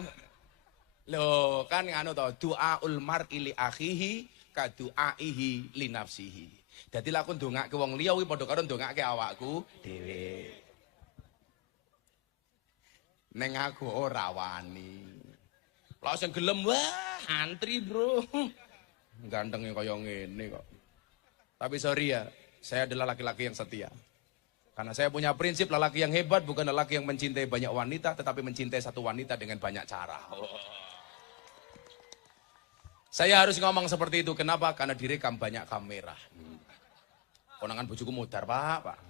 loh kan nganu to doaul mar'i li akhihi ka duaihi li nafsihi. Dadi lek aku ndongake wong liya kuwi padha karo ndongake awakku dhewe. Neng aku ora wani. Lah sing gelem wah antri, Bro. Gantengnya kaya ngene kok. Tapi sorry ya, saya adalah laki-laki yang setia. Karena saya punya prinsip lelaki yang hebat bukan lelaki yang mencintai banyak wanita, tetapi mencintai satu wanita dengan banyak cara. Saya harus ngomong seperti itu. Kenapa? Karena direkam banyak kamera. Konangan bojoku mudar, Pak.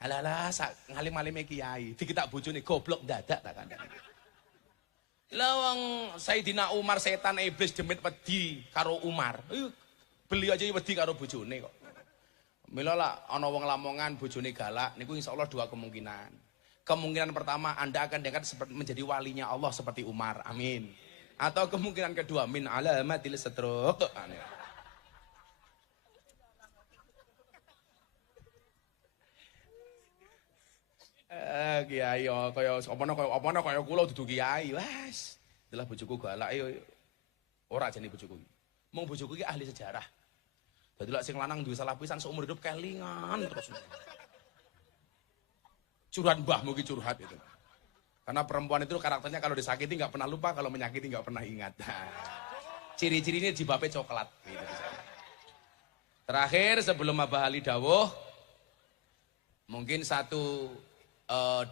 Alah, ngalim-alime kiai. Dikitak bojone goblok dadak tak kandhane. Lah wong Sayyidina Umar setan iblis demit wedi karo Umar. Beli aja wedi karo bojone kok. Mila lah ana wong lamongan bojone galak niku insyaallah dua kemungkinan. Kemungkinan pertama Anda akan diangkat menjadi walinya Allah seperti Umar. Amin. Atau kemungkinan kedua min alamatil stroke. Kiai kaya apa kaya kula dudu kiai. Wes, delah bojoku galak ora jane bojoku iki. Mung bojoku iki ahli sejarah. Dadi lek sing lanang duwe salah pisan seumur hidup kelingan terus. Curhat mbahmu ki curhat itu. Karena perempuan itu karakternya kalau disakiti nggak pernah lupa, kalau menyakiti nggak pernah ingat. Nah, ciri-cirinya jibape coklat. Gitu. Terakhir sebelum Abah Ali dawuh, mungkin satu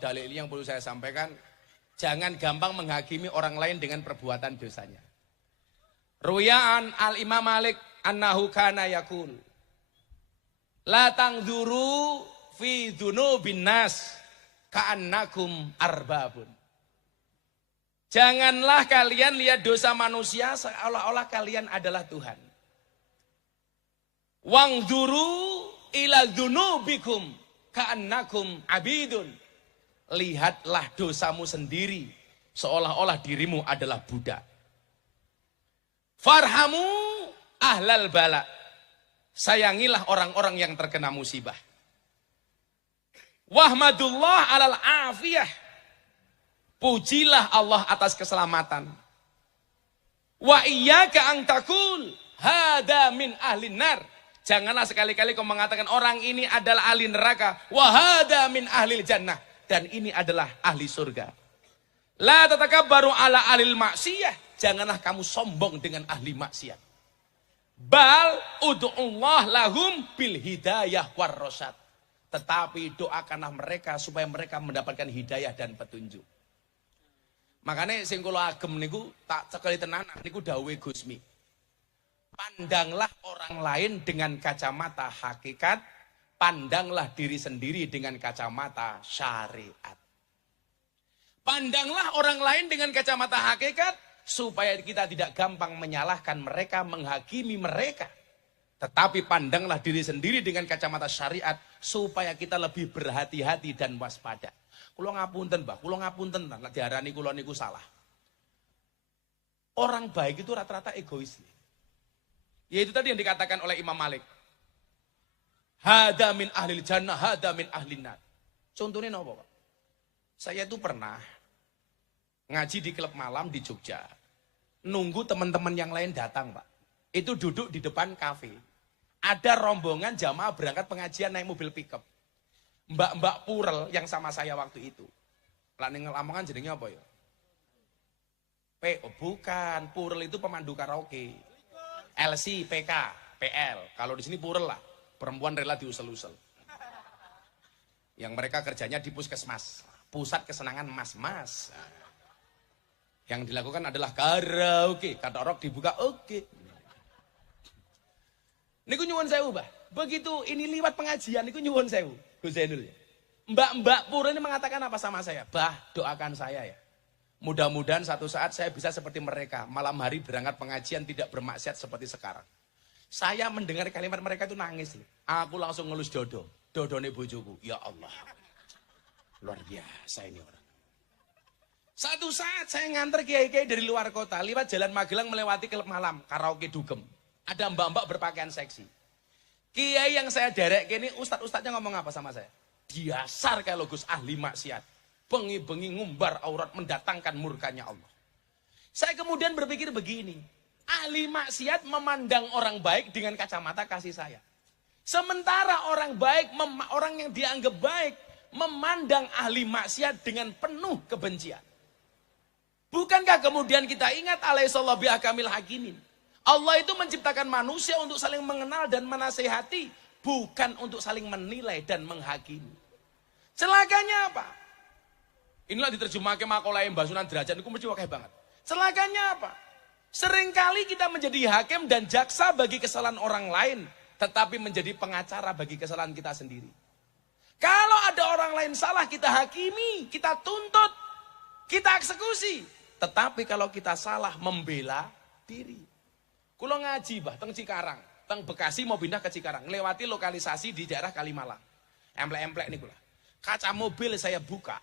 dalil yang perlu saya sampaikan, jangan gampang menghakimi orang lain dengan perbuatan dosanya. Ru'ya'an al-Imam Malik annahu kana yakul la tangzuru fi dzunubin nas ka'annakum arbabun. Janganlah kalian lihat dosa manusia seolah-olah kalian adalah Tuhan. Wangduru ila dzunubikum ka'annakum abidun. Lihatlah dosamu sendiri seolah-olah dirimu adalah budak. Farhamu ahlal bala. Sayangilah orang-orang yang terkena musibah. Wahmadullah alal afiyah. Pujilah Allah atas keselamatan. Wa iyyaka an taqul hada min ahlin nar. Janganlah sekali-kali kau mengatakan orang ini adalah ahli neraka. Wa hada min ahlil jannah. Dan ini adalah ahli surga. La tatakabbaru ala ahlil maksiyah. Janganlah kamu sombong dengan ahli maksiat. Bal ud'ullah lahum bil hidayah war rasyad. Tetapi doakanlah mereka supaya mereka mendapatkan hidayah dan petunjuk. Makanya sing kula agem niku tak cekeli tenanan niku dawuhe Gusmi. Pandanglah orang lain dengan kacamata hakikat, pandanglah diri sendiri dengan kacamata syariat. Pandanglah orang lain dengan kacamata hakikat supaya kita tidak gampang menyalahkan mereka, menghakimi mereka. Tetapi pandanglah diri sendiri dengan kacamata syariat supaya kita lebih berhati-hati dan waspada. Kula ngapunten, Mbah, kula ngapunten, nek diarani kula niku salah. Orang baik itu rata-rata egois. Yaitu tadi yang dikatakan oleh Imam Malik. Hada min ahlil jannah, hada min ahlin nar. Contohnya apa, Pak? Saya itu pernah ngaji di klub malam di Jogja. Nunggu teman-teman yang lain datang, Pak. Itu duduk di depan kafe. Ada rombongan jamaah berangkat pengajian naik mobil pickup. Mbak-mbak Purel yang sama saya waktu itu. Laning Lamongan jadinya apa ya? Bukan, Purel itu pemandu karaoke. LC, PK, PL. Kalau di sini Purel lah, perempuan rela diusel-usel. Yang mereka kerjanya di puskesmas, pusat kesenangan mas-mas. Yang dilakukan adalah karaoke, kata rock dibuka oke. Niku nyuwun sewu, Mbah. Begitu ini liwat pengajian, niku nyuwun sewu. Gus Zainul. Mbak-mbak Purel ini mengatakan apa sama saya? Bah, doakan saya ya. Mudah-mudahan satu saat saya bisa seperti mereka. Malam hari berangkat pengajian tidak bermaksiat seperti sekarang. Saya mendengar kalimat mereka itu nangis. Aku langsung ngelus dodo. Dodone bojoku. Ya Allah. Luar biasa ini orang. Satu saat saya nganter kiai-kiai dari luar kota. Lewat jalan Magelang melewati klub malam. Karaoke Dugem. Ada mbak-mbak berpakaian seksi. Kiai yang saya derek ini ustad-ustadnya ngomong apa sama saya? Dasar kalau Gus ahli maksiat. Bengi-bengi ngumbar aurat mendatangkan murkanya Allah. Saya kemudian berpikir begini. Ahli maksiat memandang orang baik dengan kacamata kasih sayang. Sementara orang baik, orang yang dianggap baik, memandang ahli maksiat dengan penuh kebencian. Bukankah kemudian kita ingat alaihissallahu bihakamil hakimin. Allah itu menciptakan manusia untuk saling mengenal dan menasehati. Bukan untuk saling menilai dan menghakimi. Celakanya apa? Inilah diterjemahkan makalah Mbah Sunan Derajat. Itu mesti wakil banget. Celakanya apa? Seringkali kita menjadi hakim dan jaksa bagi kesalahan orang lain. Tetapi menjadi pengacara bagi kesalahan kita sendiri. Kalau ada orang lain salah kita hakimi, kita tuntut, kita eksekusi. Tetapi kalau kita salah membela diri. Kulo ngaji bah, teng Cikarang, teng Bekasi mau pindah ke Cikarang, lewati lokalisasi di daerah Kalimalang. Emplek-emplek nih kula. Kaca mobil saya buka.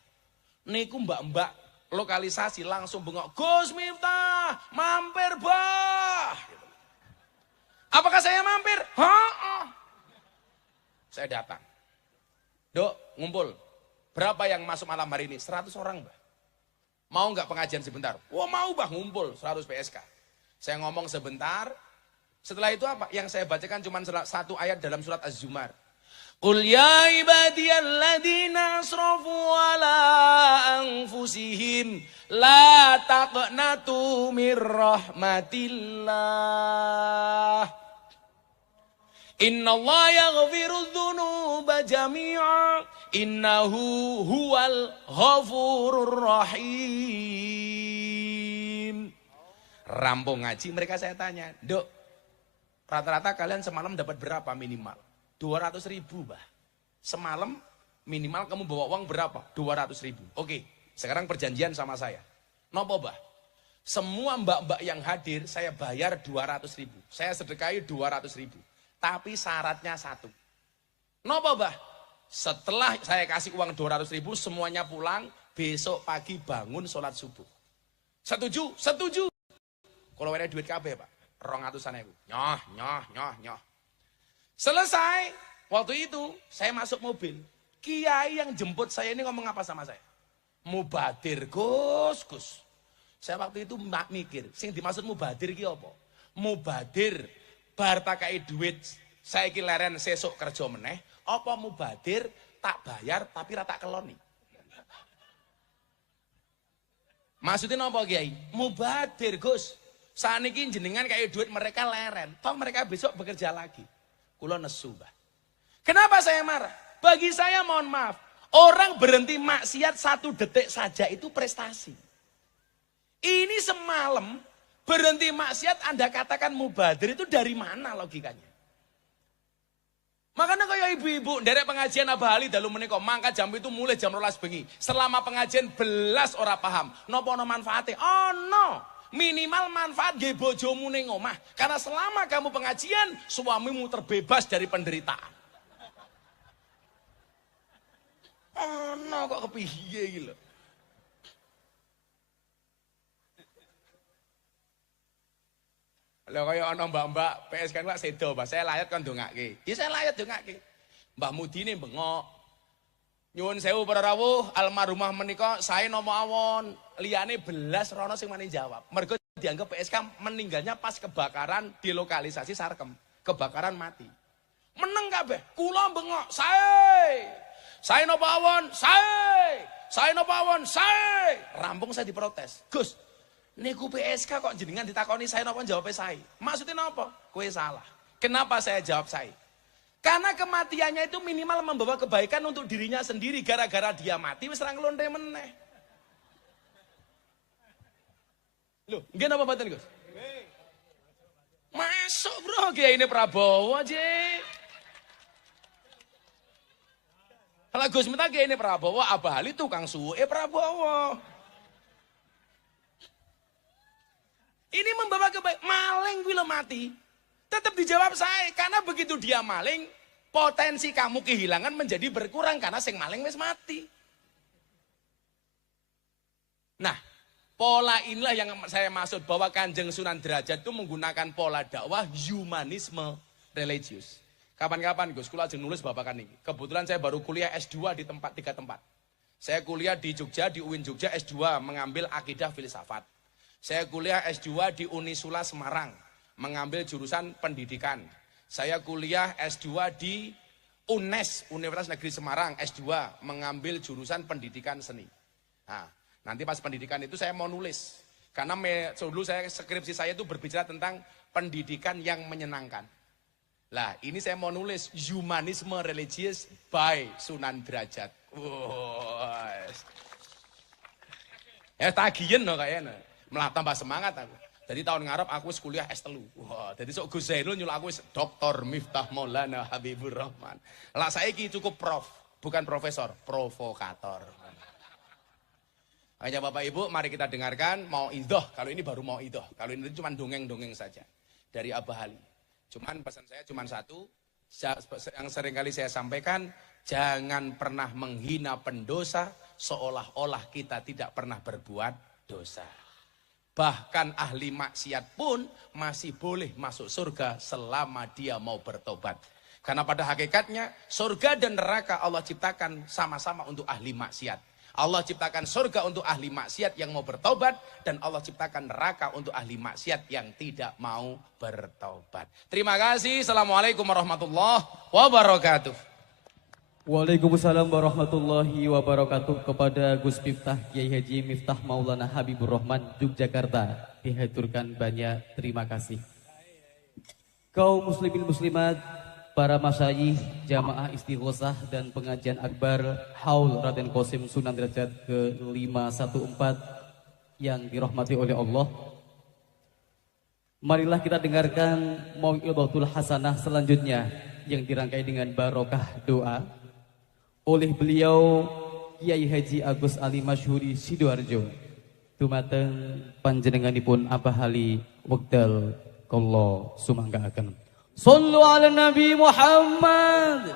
Niku mbak-mbak lokalisasi langsung bengok, Gus Miftah, mampir bah. Apakah saya mampir? Saya datang. Dok, ngumpul. Berapa yang masuk malam hari ini? 100 orang, Mbah. Mau nggak pengajian sebentar? Wah mau, Mbah, ngumpul 100 PSK. Saya ngomong sebentar. Setelah itu apa? Yang saya bacakan cuma satu ayat dalam surat Az-Zumar. Qul ya ibadiyalladzina asrafu ala anfusihim la taqnatu mir rahmatillah. Innallaha yaghfirudz dzunuba jami'a innahu huwal ghafurur rahim. Rampung ngaji mereka saya tanya, Dok, rata-rata kalian semalam dapat berapa minimal? 200.000, Bah. Semalam minimal kamu bawa uang berapa? 200.000. Oke, sekarang perjanjian sama saya. Nopo, Bah? Semua mbak-mbak yang hadir saya bayar 200.000. Saya sedekahi 200.000. Tapi syaratnya satu. Napa, Mbah? Setelah saya kasih uang 200.000, semuanya pulang, besok pagi bangun sholat subuh. Setuju? Setuju. Kalau ada duit kabeh, Pak. 200.000. Nyoh. Selesai. Waktu itu saya masuk mobil. Kiai yang jemput saya ini ngomong apa sama saya? Mubadir, Gus. Saya waktu itu mikir, sing dimaksud mubadir ki apa? Mubadir bar takai duit, saya ki leren sesuk kerja meneh, apa mubadir tak bayar tapi rata keloni. Maksudnya apa Kiai? Mubadir Gus. Saniki jenengan kayak duit mereka leren, toh mereka besok bekerja lagi. Kula nesu, Mbah. Kenapa saya marah? Bagi saya mohon maaf, orang berhenti maksiat 1 detik saja itu prestasi. Ini semalam berhenti maksiat Anda katakan mubadir itu dari mana logikanya? Makanya kayak ibu-ibu derek pengajian Abah Ali dalu menika mangkat jam itu mulai jam 12 bengi. Selama pengajian belas ora paham. Napa ana manfaate? Ono. Minimal manfaat nggih bojomu ning omah. Karena selama kamu pengajian, suamimu terbebas dari penderitaan. Ono kok kepiye iki lho. Lha kaya ana mbak-mbak PS kan Pak sedo, Mbak. Saya layat kan ndongake. Ya saya layat ndongake. Mbah Mudine bengok. Nyuwun sewu para rawuh, almarhumah menika saya nomo awon, liyane belas rono sing mani jawab. Mergo dianggap PSK meninggalnya pas kebakaran di lokalisasi Sarkem. Kebakaran mati. Meneng kabeh. Kula bengok, saya nopo awon, saya nopo awon, rampung saya diprotes. Gus, niku PSK kok jenengan ditakoni saya napa jawab saya. Maksudnya napa? Kowe salah. Kenapa saya jawab saya? Karena kematiannya itu minimal membawa kebaikan untuk dirinya sendiri. Gara-gara dia mati wis ra nglonte meneh. Loh, nggih napa mboten, Gus? Masuk, Bro, Kiai ini Prabowo aja. Kalau Gus minta Kiai ini Prabowo, Abah Ali tukang suwe Prabowo. Ini membawa kebaikan. Maling bila mati, tetap dijawab saya. Karena begitu dia maling, potensi kamu kehilangan menjadi berkurang. Karena sing maling wis mati. Nah, pola inilah yang saya maksud. Bahwa Kanjeng Sunan Derajat itu menggunakan pola dakwah humanisme religius. Kapan-kapan Gus, kula ajeng nulis babakan ini. Kebetulan saya baru kuliah S2 di 3 tempat. Saya kuliah di Jogja, di UIN Jogja S2 mengambil akidah filsafat. Saya kuliah S2 di Unisula Semarang, mengambil jurusan pendidikan. Saya kuliah S2 di UNES, Universitas Negeri Semarang, S2, mengambil jurusan pendidikan seni. Nah, nanti pas pendidikan itu saya mau nulis. Karena dulu skripsi saya itu berbicara tentang pendidikan yang menyenangkan. Lah, ini saya mau nulis humanisme religius by Sunan Derajat. Ya tagihan loh kayaknya. Malah tambah semangat aku. Jadi tahun ngarep aku kuliah S3. Wah, jadi sok Gus Zainul nyuruh aku Dr. Miftah Maulana Habibur Rahman. Lah saiki cukup prof, bukan profesor, provokator. Hanya Bapak Ibu, mari kita dengarkan mau idoh. Kalau ini baru mau idoh. Kalau ini cuma dongeng-dongeng saja dari Abah Ali. Cuman pesan saya cuma satu, yang sering kali saya sampaikan, jangan pernah menghina pendosa seolah-olah kita tidak pernah berbuat dosa. Bahkan ahli maksiat pun masih boleh masuk surga selama dia mau bertobat. Karena pada hakikatnya surga dan neraka Allah ciptakan sama-sama untuk ahli maksiat. Allah ciptakan surga untuk ahli maksiat yang mau bertobat. Dan Allah ciptakan neraka untuk ahli maksiat yang tidak mau bertobat. Terima kasih. Assalamualaikum warahmatullahi wabarakatuh. Waalaikumsalam warahmatullahi wabarakatuh. Kepada Gus Miftah Kiai Haji Miftah Maulana Habibur Rahman Yogyakarta dihaturkan banyak terima kasih. Kaum muslimin muslimat, para masyayikh, jamaah istighosah dan pengajian akbar Haul Raden Qasim Sunan Derajat ke-514 yang dirahmati oleh Allah. Marilah kita dengarkan mau'izatul hasanah selanjutnya yang dirangkai dengan barokah doa oleh beliau Kiai Haji Agus Ali Masyhuri Sidoarjo. Dumateng panjenenganipun Abah Ali wekdal kula sumanggaaken. Sallu ala Nabi Muhammad.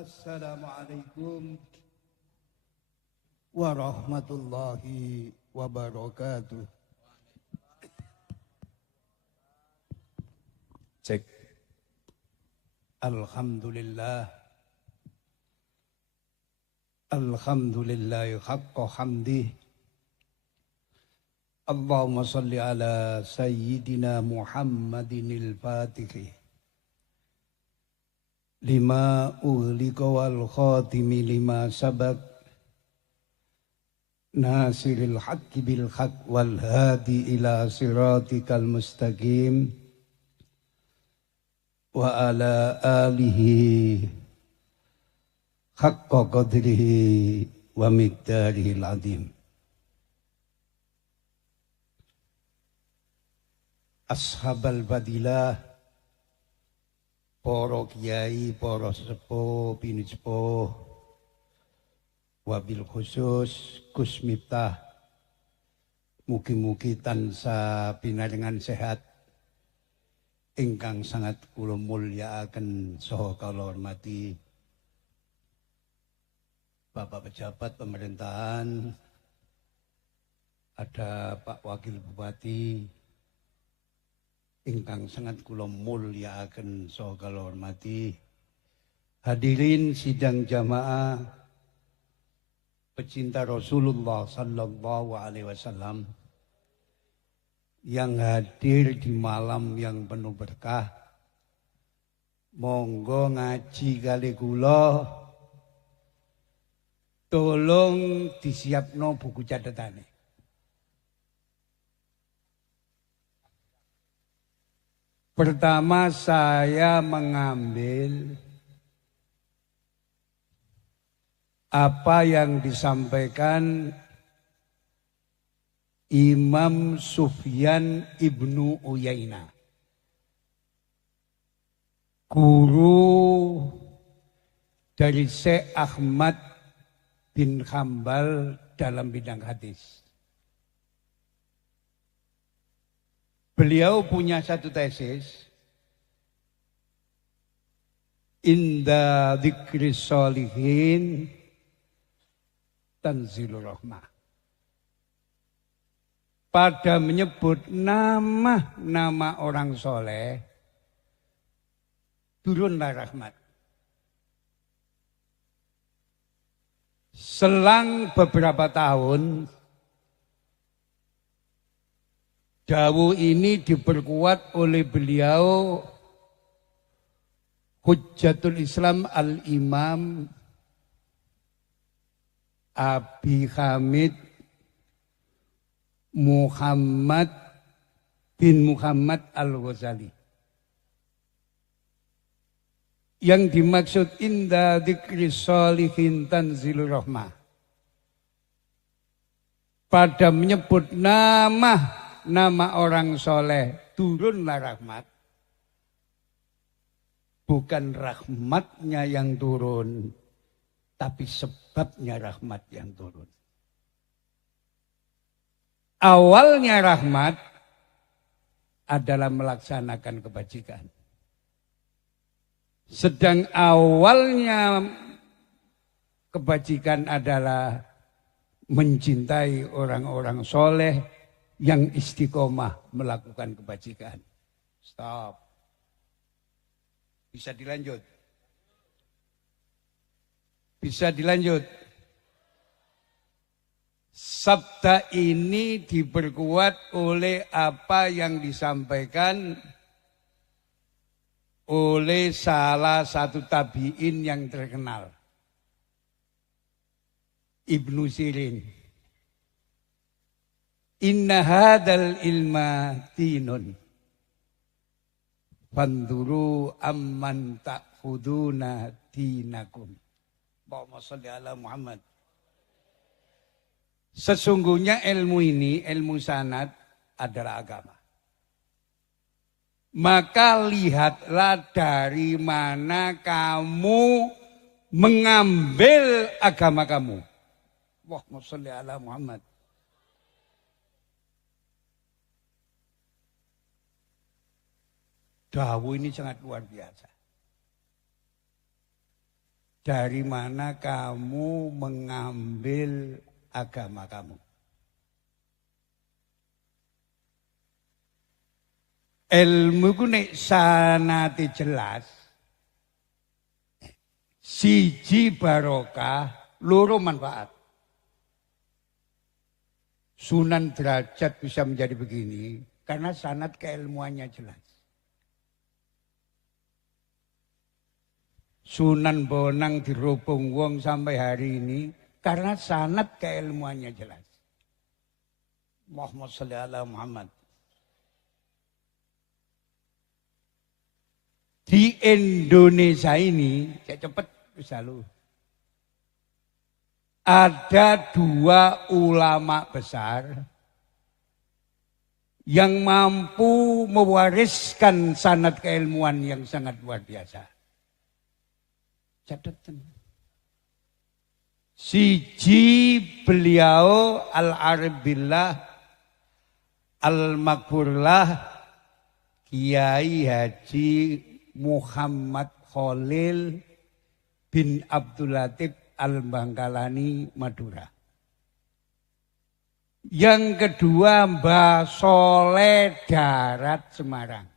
Assalamualaikum warahmatullahi wabarakatuh. Cek. Alhamdulillah. Alhamdulillah haqqa hamdih. Allahumma salli ala sayyidina Muhammadinil Fatih. Lima ughliqa wal khatimi lima sabaq nasiril haqqi bil haqq wal hadi ila siratikal mustaqim wa ala alihi haqqa qadrihi wa miqdarihil azim. Ashabal fadilah, para kiai, para sepuh, bini sepuh, wabil khusus Gus Miftah, mugi-mugi tansah pinaringan sehat ingkang sangat kula mulyakaken saha kula hormati Bapak pejabat pemerintahan, ada Pak Wakil Bupati, ingkang sangat kula mulyakaken saha kula hormati, hadirin sidang jamaah pecinta Rasulullah sallallahu alaihi wasallam yang hadir di malam yang penuh berkah. Monggo ngaji kali kula, tolong disiapno buku catatane. Pertama saya mengambil apa yang disampaikan Imam Sufyan ibnu Uyainah, guru dari Syekh Ahmad bin Hambal dalam bidang hadis. Beliau punya satu tesis, Inda dzikri sholihin tanzilur rahmah. Pada menyebut nama orang soleh, turunlah rahmat. Selang beberapa tahun, dawuh ini diperkuat oleh beliau Hujjatul Islam Al-Imam Abi Hamid Muhammad bin Muhammad Al-Ghazali. Yang dimaksud inda dzikri sholihin tanzilur rahmah. Pada menyebut nama orang soleh, turunlah rahmat. Bukan rahmatnya yang turun, tapi sebabnya rahmat yang turun. Awalnya rahmat adalah melaksanakan kebajikan. Sedang awalnya kebajikan adalah mencintai orang-orang soleh yang istiqomah melakukan kebajikan. Stop. Bisa dilanjut? Bisa dilanjut? Sabda ini diperkuat oleh apa yang disampaikan oleh salah satu tabi'in yang terkenal, Ibnu Sirin. Inna hadal ilma dinun. Fanduru amman ta'khuduna dinakum. Allahumma sholli ala Muhammad. Sesungguhnya ilmu ini, ilmu sanad adalah agama. Maka lihatlah dari mana kamu mengambil agama kamu. Allahumma sholli ala Muhammad. Dawuh ini sangat luar biasa. Dari mana kamu mengambil agama kamu? Ilmu ku nek sanate jelas. Siji barokah, loro manfaat. Sunan Derajat bisa menjadi begini karena sanad keilmuannya jelas. Sunan Bonang dirubung wong sampai hari ini karena sanad keilmuannya jelas. Allahumma sholli ala Muhammad. Di Indonesia ini, saya cepat bisa lu. Ada 2 ulama besar yang mampu mewariskan sanad keilmuan yang sangat luar biasa. Catatan. Siji beliau Al-Arabillah Al-Maghfurlah Kiai Haji Muhammad Khalil bin Abdul Latif Al-Bangkalani Madura. Yang kedua Mbah Soleh Darat Semarang.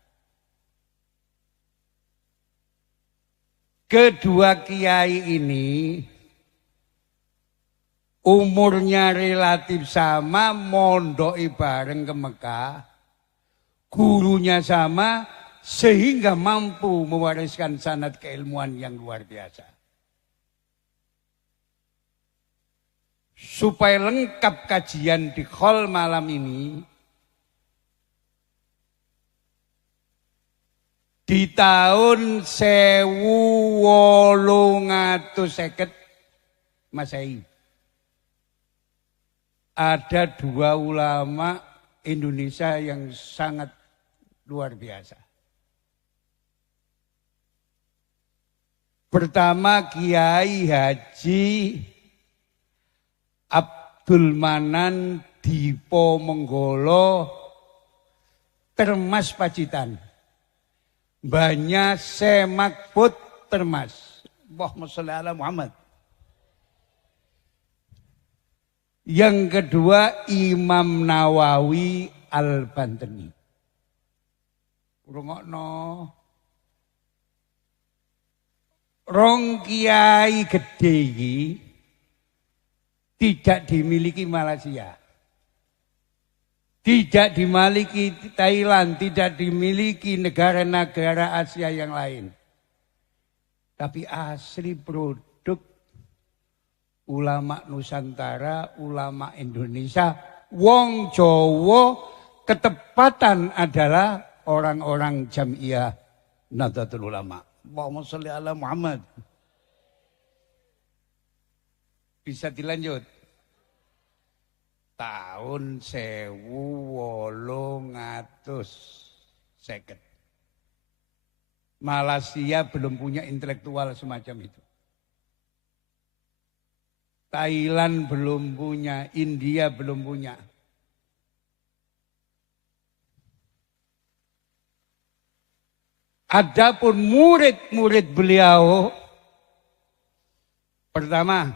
Kedua kiai ini umurnya relatif sama, mondoki bareng ke Mekah, gurunya sama, sehingga mampu mewariskan sanad keilmuan yang luar biasa. Supaya lengkap kajian di Khol malam ini, di tahun 1850 Masehi ada 2 ulama Indonesia yang sangat luar biasa. Pertama Kiai Haji Abdul Manan Dipo Menggolo Termas Pacitan. Banyak Semakbut Termas. Allahumma sholli ala Muhammad. Yang kedua Imam Nawawi Al-Bantani. Rungokno. Rong kiai gede iki tidak dimiliki Malaysia. Tidak dimiliki Thailand, tidak dimiliki negara-negara Asia yang lain. Tapi asli produk ulama Nusantara, ulama Indonesia, wong Jawa, ketepatan adalah orang-orang Jamiah Nahdlatul Ulama. Allahumma sholli ala Muhammad. Bisa dilanjut. Tahun 1850. Malaysia belum punya intelektual semacam itu. Thailand belum punya, India belum punya. Adapun murid-murid beliau, pertama,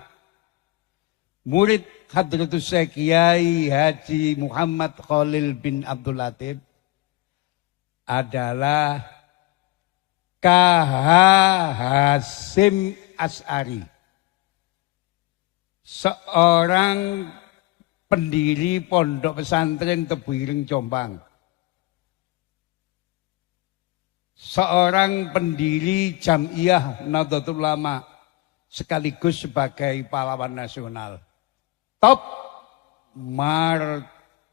murid Hadratus Syekh Kiai Haji Muhammad Khalil bin Abdul Latif adalah K.H. Hasim As'ari. Seorang pendiri pondok pesantren Tebuireng Jombang. Seorang pendiri Jamiah Nahdlatul Ulama sekaligus sebagai pahlawan nasional. Top martyr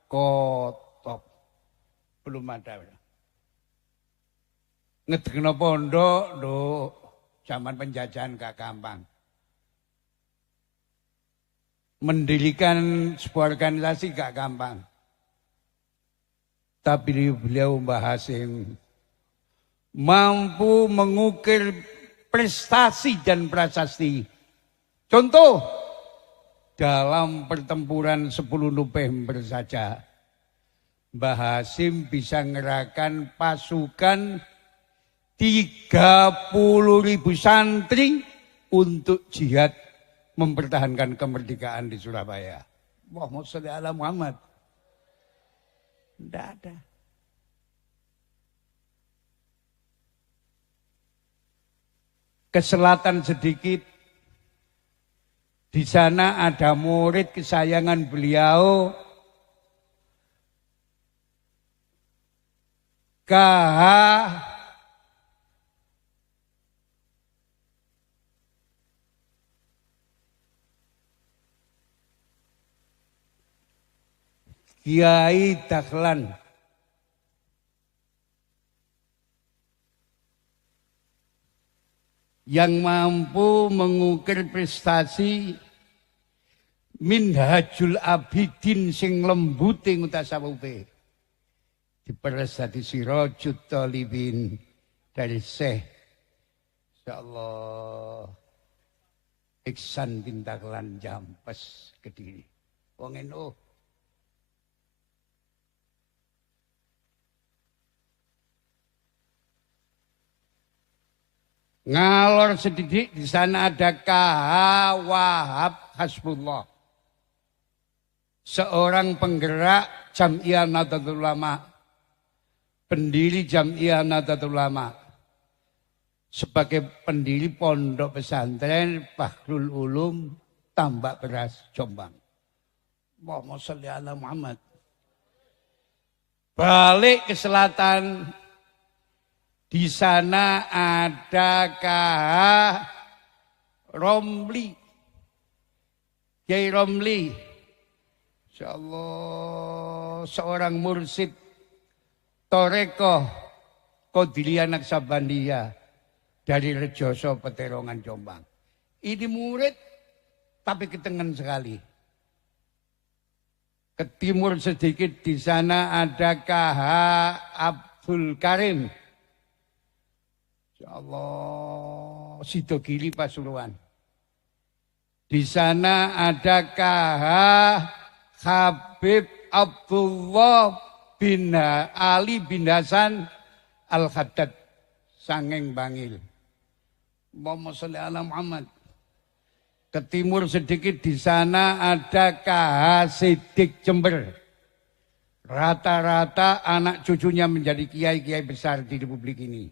Kotop. Belum ada. Ngedekno pondok, lho, zaman penjajahan gak gampang. Mendirikan sebuah organisasi gak gampang. Tapi beliau Mbah Hasim mampu mengukir prestasi dan prasasti. Contoh, dalam pertempuran 10 November saja, Mbah Hasim bisa ngerahkan pasukan 30.000 santri untuk jihad mempertahankan kemerdekaan di Surabaya. Allahumma sholli ala Muhammad. Tidak ada. Ke selatan sedikit, di sana ada murid kesayangan beliau, KH Kiai Dahlan. Yang mampu mengukir prestasi Minhajul Abidin sing lembuté mutasawufe. Diperes dadi Sirajut Thalibin dari Syekh insyaallah Iksan bin Dahlan Jampes Kediri. Wong NU. Ngalor sedikit, di sana ada KH Wahab Hasbullah. Seorang penggerak Jam'iyah Nahdlatul Ulama. Pendiri Jam'iyah Nahdlatul Ulama. Sebagai pendiri pondok pesantren Bahrul Ulum Tambak Beras Jombang. Allahumma sholli ala Muhammad. Balik ke selatan. Di sana ada KH Romli. Kiai Romli. Insyaallah seorang mursyid Toreko Qadiriyah Naksabandiyah dari Rejoso Peterongan Jombang. Ini murid tapi ketengan sekali. Ke timur sedikit di sana ada KH Abdul Karim. Allah Sidogiri Pasuruan. Di sana ada KH Habib Abdullah bin Ali bin Hasan Al-Haddad Sangeng Bangil. Allahumma sholli ala Muhammad. Ke timur sedikit di sana ada KH Sidik Jember. Rata-rata anak cucunya menjadi kiai-kiai besar di Republik ini.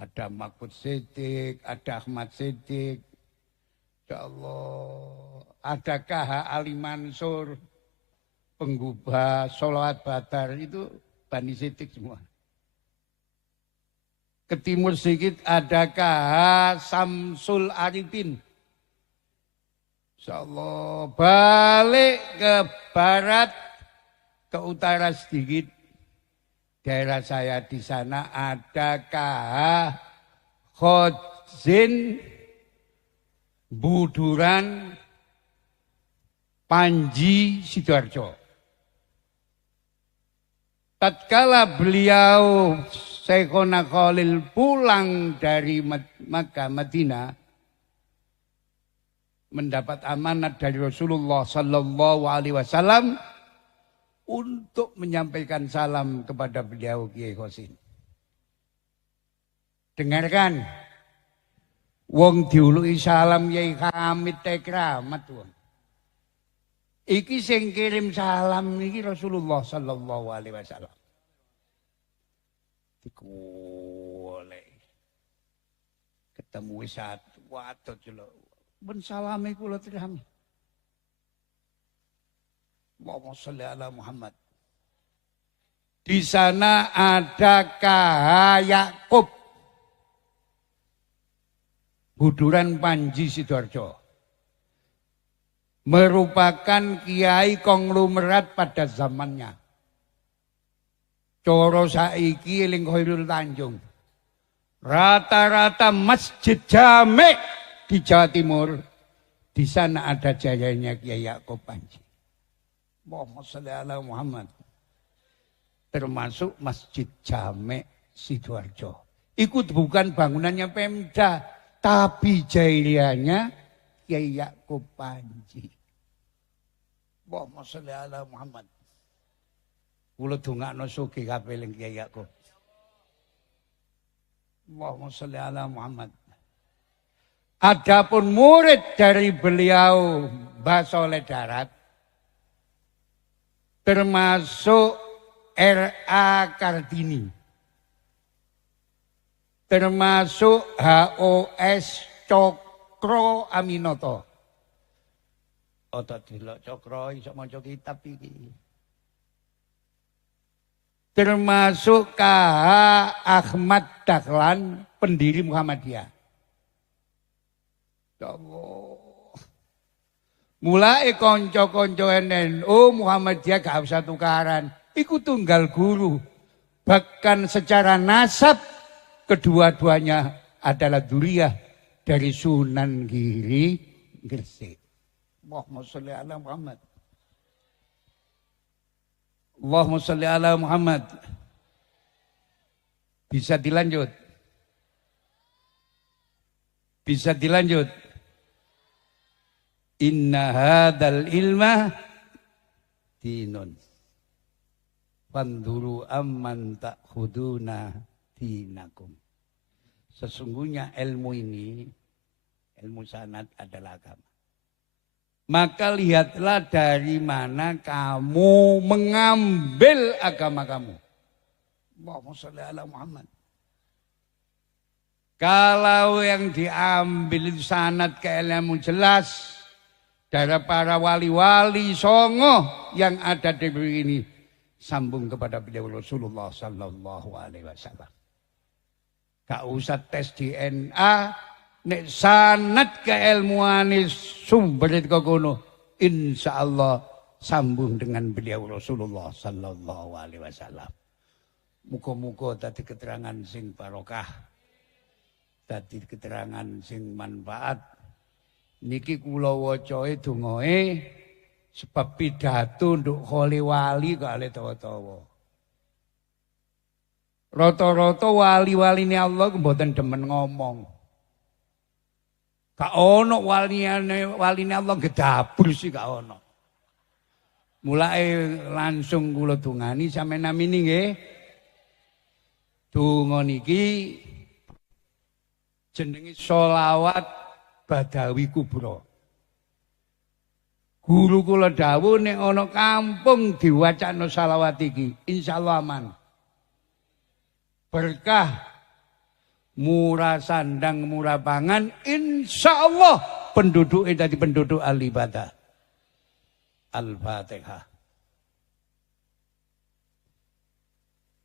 Ada Mahfud Siddiq, ada Ahmad Siddiq, insyaallah. Ada KH Ali Mansur, penggubah sholawat badar, itu Bani Siddiq semua. Ke timur sedikit ada KH Samsul Arifin. Insyaallah. Balik ke barat, ke utara sedikit. Daerah saya di sana ada KH Khodzin Buduran Panji Sidoarjo. Tatkala beliau Syekhona Khalil pulang dari Makkah Madinah mendapat amanat dari Rasulullah sallallahu alaihi wasallam untuk menyampaikan salam kepada beliau Kiai Khosin. Dengarkan. Wong diuluki salam Kiai Hamid Tekramat wong. Iki sing kirim salam iki Rasulullah sallallahu alaihi wasallam. Dikoleh. Ketemu satu watot jelok. Ben salame kula tirami. Allahumma sholli ala Muhammad. Di sana ada KH Yakub Buduran Panji Sidoarjo. merupakan kiai konglomerat pada zamannya. Coro saiki eling Khairul Tanjung. Rata-rata masjid jame di Jawa Timur. Di sana ada jayanya Kiai Yaakob Panji. Allahumma sholli ala Muhammad. Termasuk Masjid Jame Sidoarjo. Ikut bukan bangunannya Pemda, tapi jayanya Kiai Yaakob Panji. Allahumma sholli ala Muhammad. Kula dongakno sugih kabeh ning Kiai Yaakob. Allahumma sholli ala Muhammad. Adapun murid dari beliau Mbah Soleh Darat termasuk R.A. Kartini, termasuk H.O.S. Cokro Aminoto. Oto delok Cokro iso maca kitab iki. Termasuk K.H. Ahmad Dahlan, pendiri Muhammadiyah. Ya Allah. Mulai konco-konco NU Muhammadiyah gak usah tukaran. Iku tunggal guru. Bahkan secara nasab kedua-duanya adalah dzurriyyah dari Sunan Giri Gresik. Allahumma sholli ala Muhammad. Allahumma sholli ala Muhammad. Bisa dilanjut? Bisa dilanjut? Inna hadal ilma dinun. Fanduru amman ta'khuduna dinakum. Sesungguhnya ilmu ini, ilmu sanad adalah agama. Maka lihatlah dari mana kamu mengambil agama kamu. Allahumma sholli ala Muhammad. Kalau yang diambil itu sanad ke ilmu jelas dari para wali-wali songo yang ada di negeri ini, sambung kepada beliau Rasulullah sallallahu alaihi wasallam. Gak usah tes DNA, nek sanad keilmuane sumber itu kono, insyaallah sambung dengan beliau Rasulullah sallallahu alaihi wasallam. Muga-muga tadi keterangan sing barokah, tadi keterangan sing manfaat. Niki kula wacae dongae sebab pidato nduk kholi wali kok ale tawa-tawa. Rata-rata wali-waline Allah mboten demen ngomong. Gak ono waline Allah gedabur sih gak ono. Mulai langsung kula dongani sampeyan namine nggih. Donga niki jenenge sholawat Badawi Kubro. Guru kula dawuh nek ana kampung diwacana selawat iki, insyaallah aman. Berkah, murah sandang, murah pangan, insyaallah penduduk dadi penduduk al-ibadah. Al-Fatihah.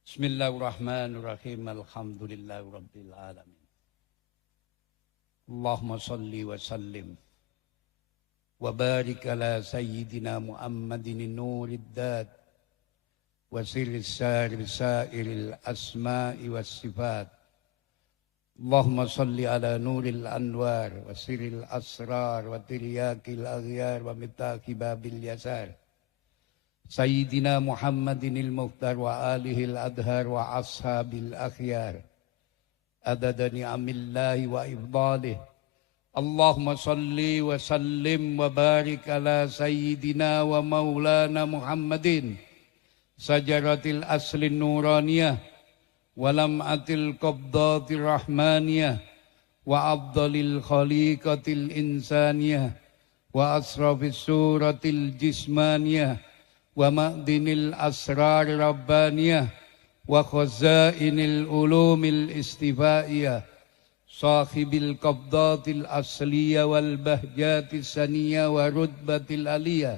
Bismillahirrahmanirrahim. Alhamdulillahirabbil alamin. Allahumma salli wa sallim wa barik ala sayyidina Muhammadin nurid dad wa sirris sairil asma'i was sifat. Allahumma salli ala nuril anwar wa sirril asrar wa tiryakil aghyar wa mitaqi babil yasar. Sayyidina Muhammadinil mukhtar wa alihil adhar wa ashabil akhyar. Adada ni'amillahi wa ifdalih. Allahumma salli wa sallim wa barik ala sayyidina wa maulana Muhammadin sajaratil aslin nuraniyah wa lam'atil qabdatir rahmaniyah wa afdalil khaliqatil insaniyah wa asrafis suratil jismaniyah wa ma'dinil asrar rabbaniyah wa khazainil ulumil istifaiyah sahibil qabdatil asliyah wal bahjatis saniyah wa rutbatil aliyah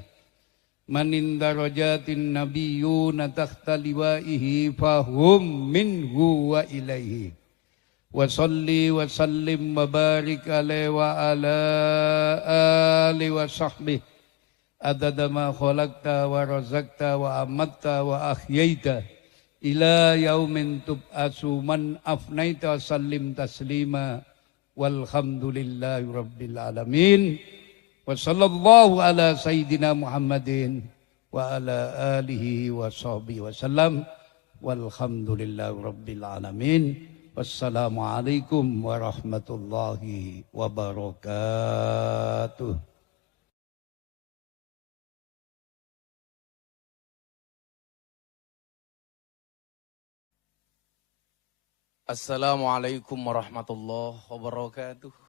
manin darajatin nabiyyuna tahta liwaihi fahum minhu wa ilaihi wa salli wa sallim wa barik alaihi wa ala alihi wa sahbihi adada ma khalaqta wa razaqta wa amatta wa ahyaita ila yaumin tub'asu man afnaita sallim taslima walhamdulillahi rabbil alamin wa sallallahu ala sayyidina Muhammadin wa ala alihi wa sahbihi wa sallam walhamdulillahi rabbil alamin. Wassalamualaikum warahmatullahi wabarakatuh. Assalamualaikum warahmatullahi wabarakatuh.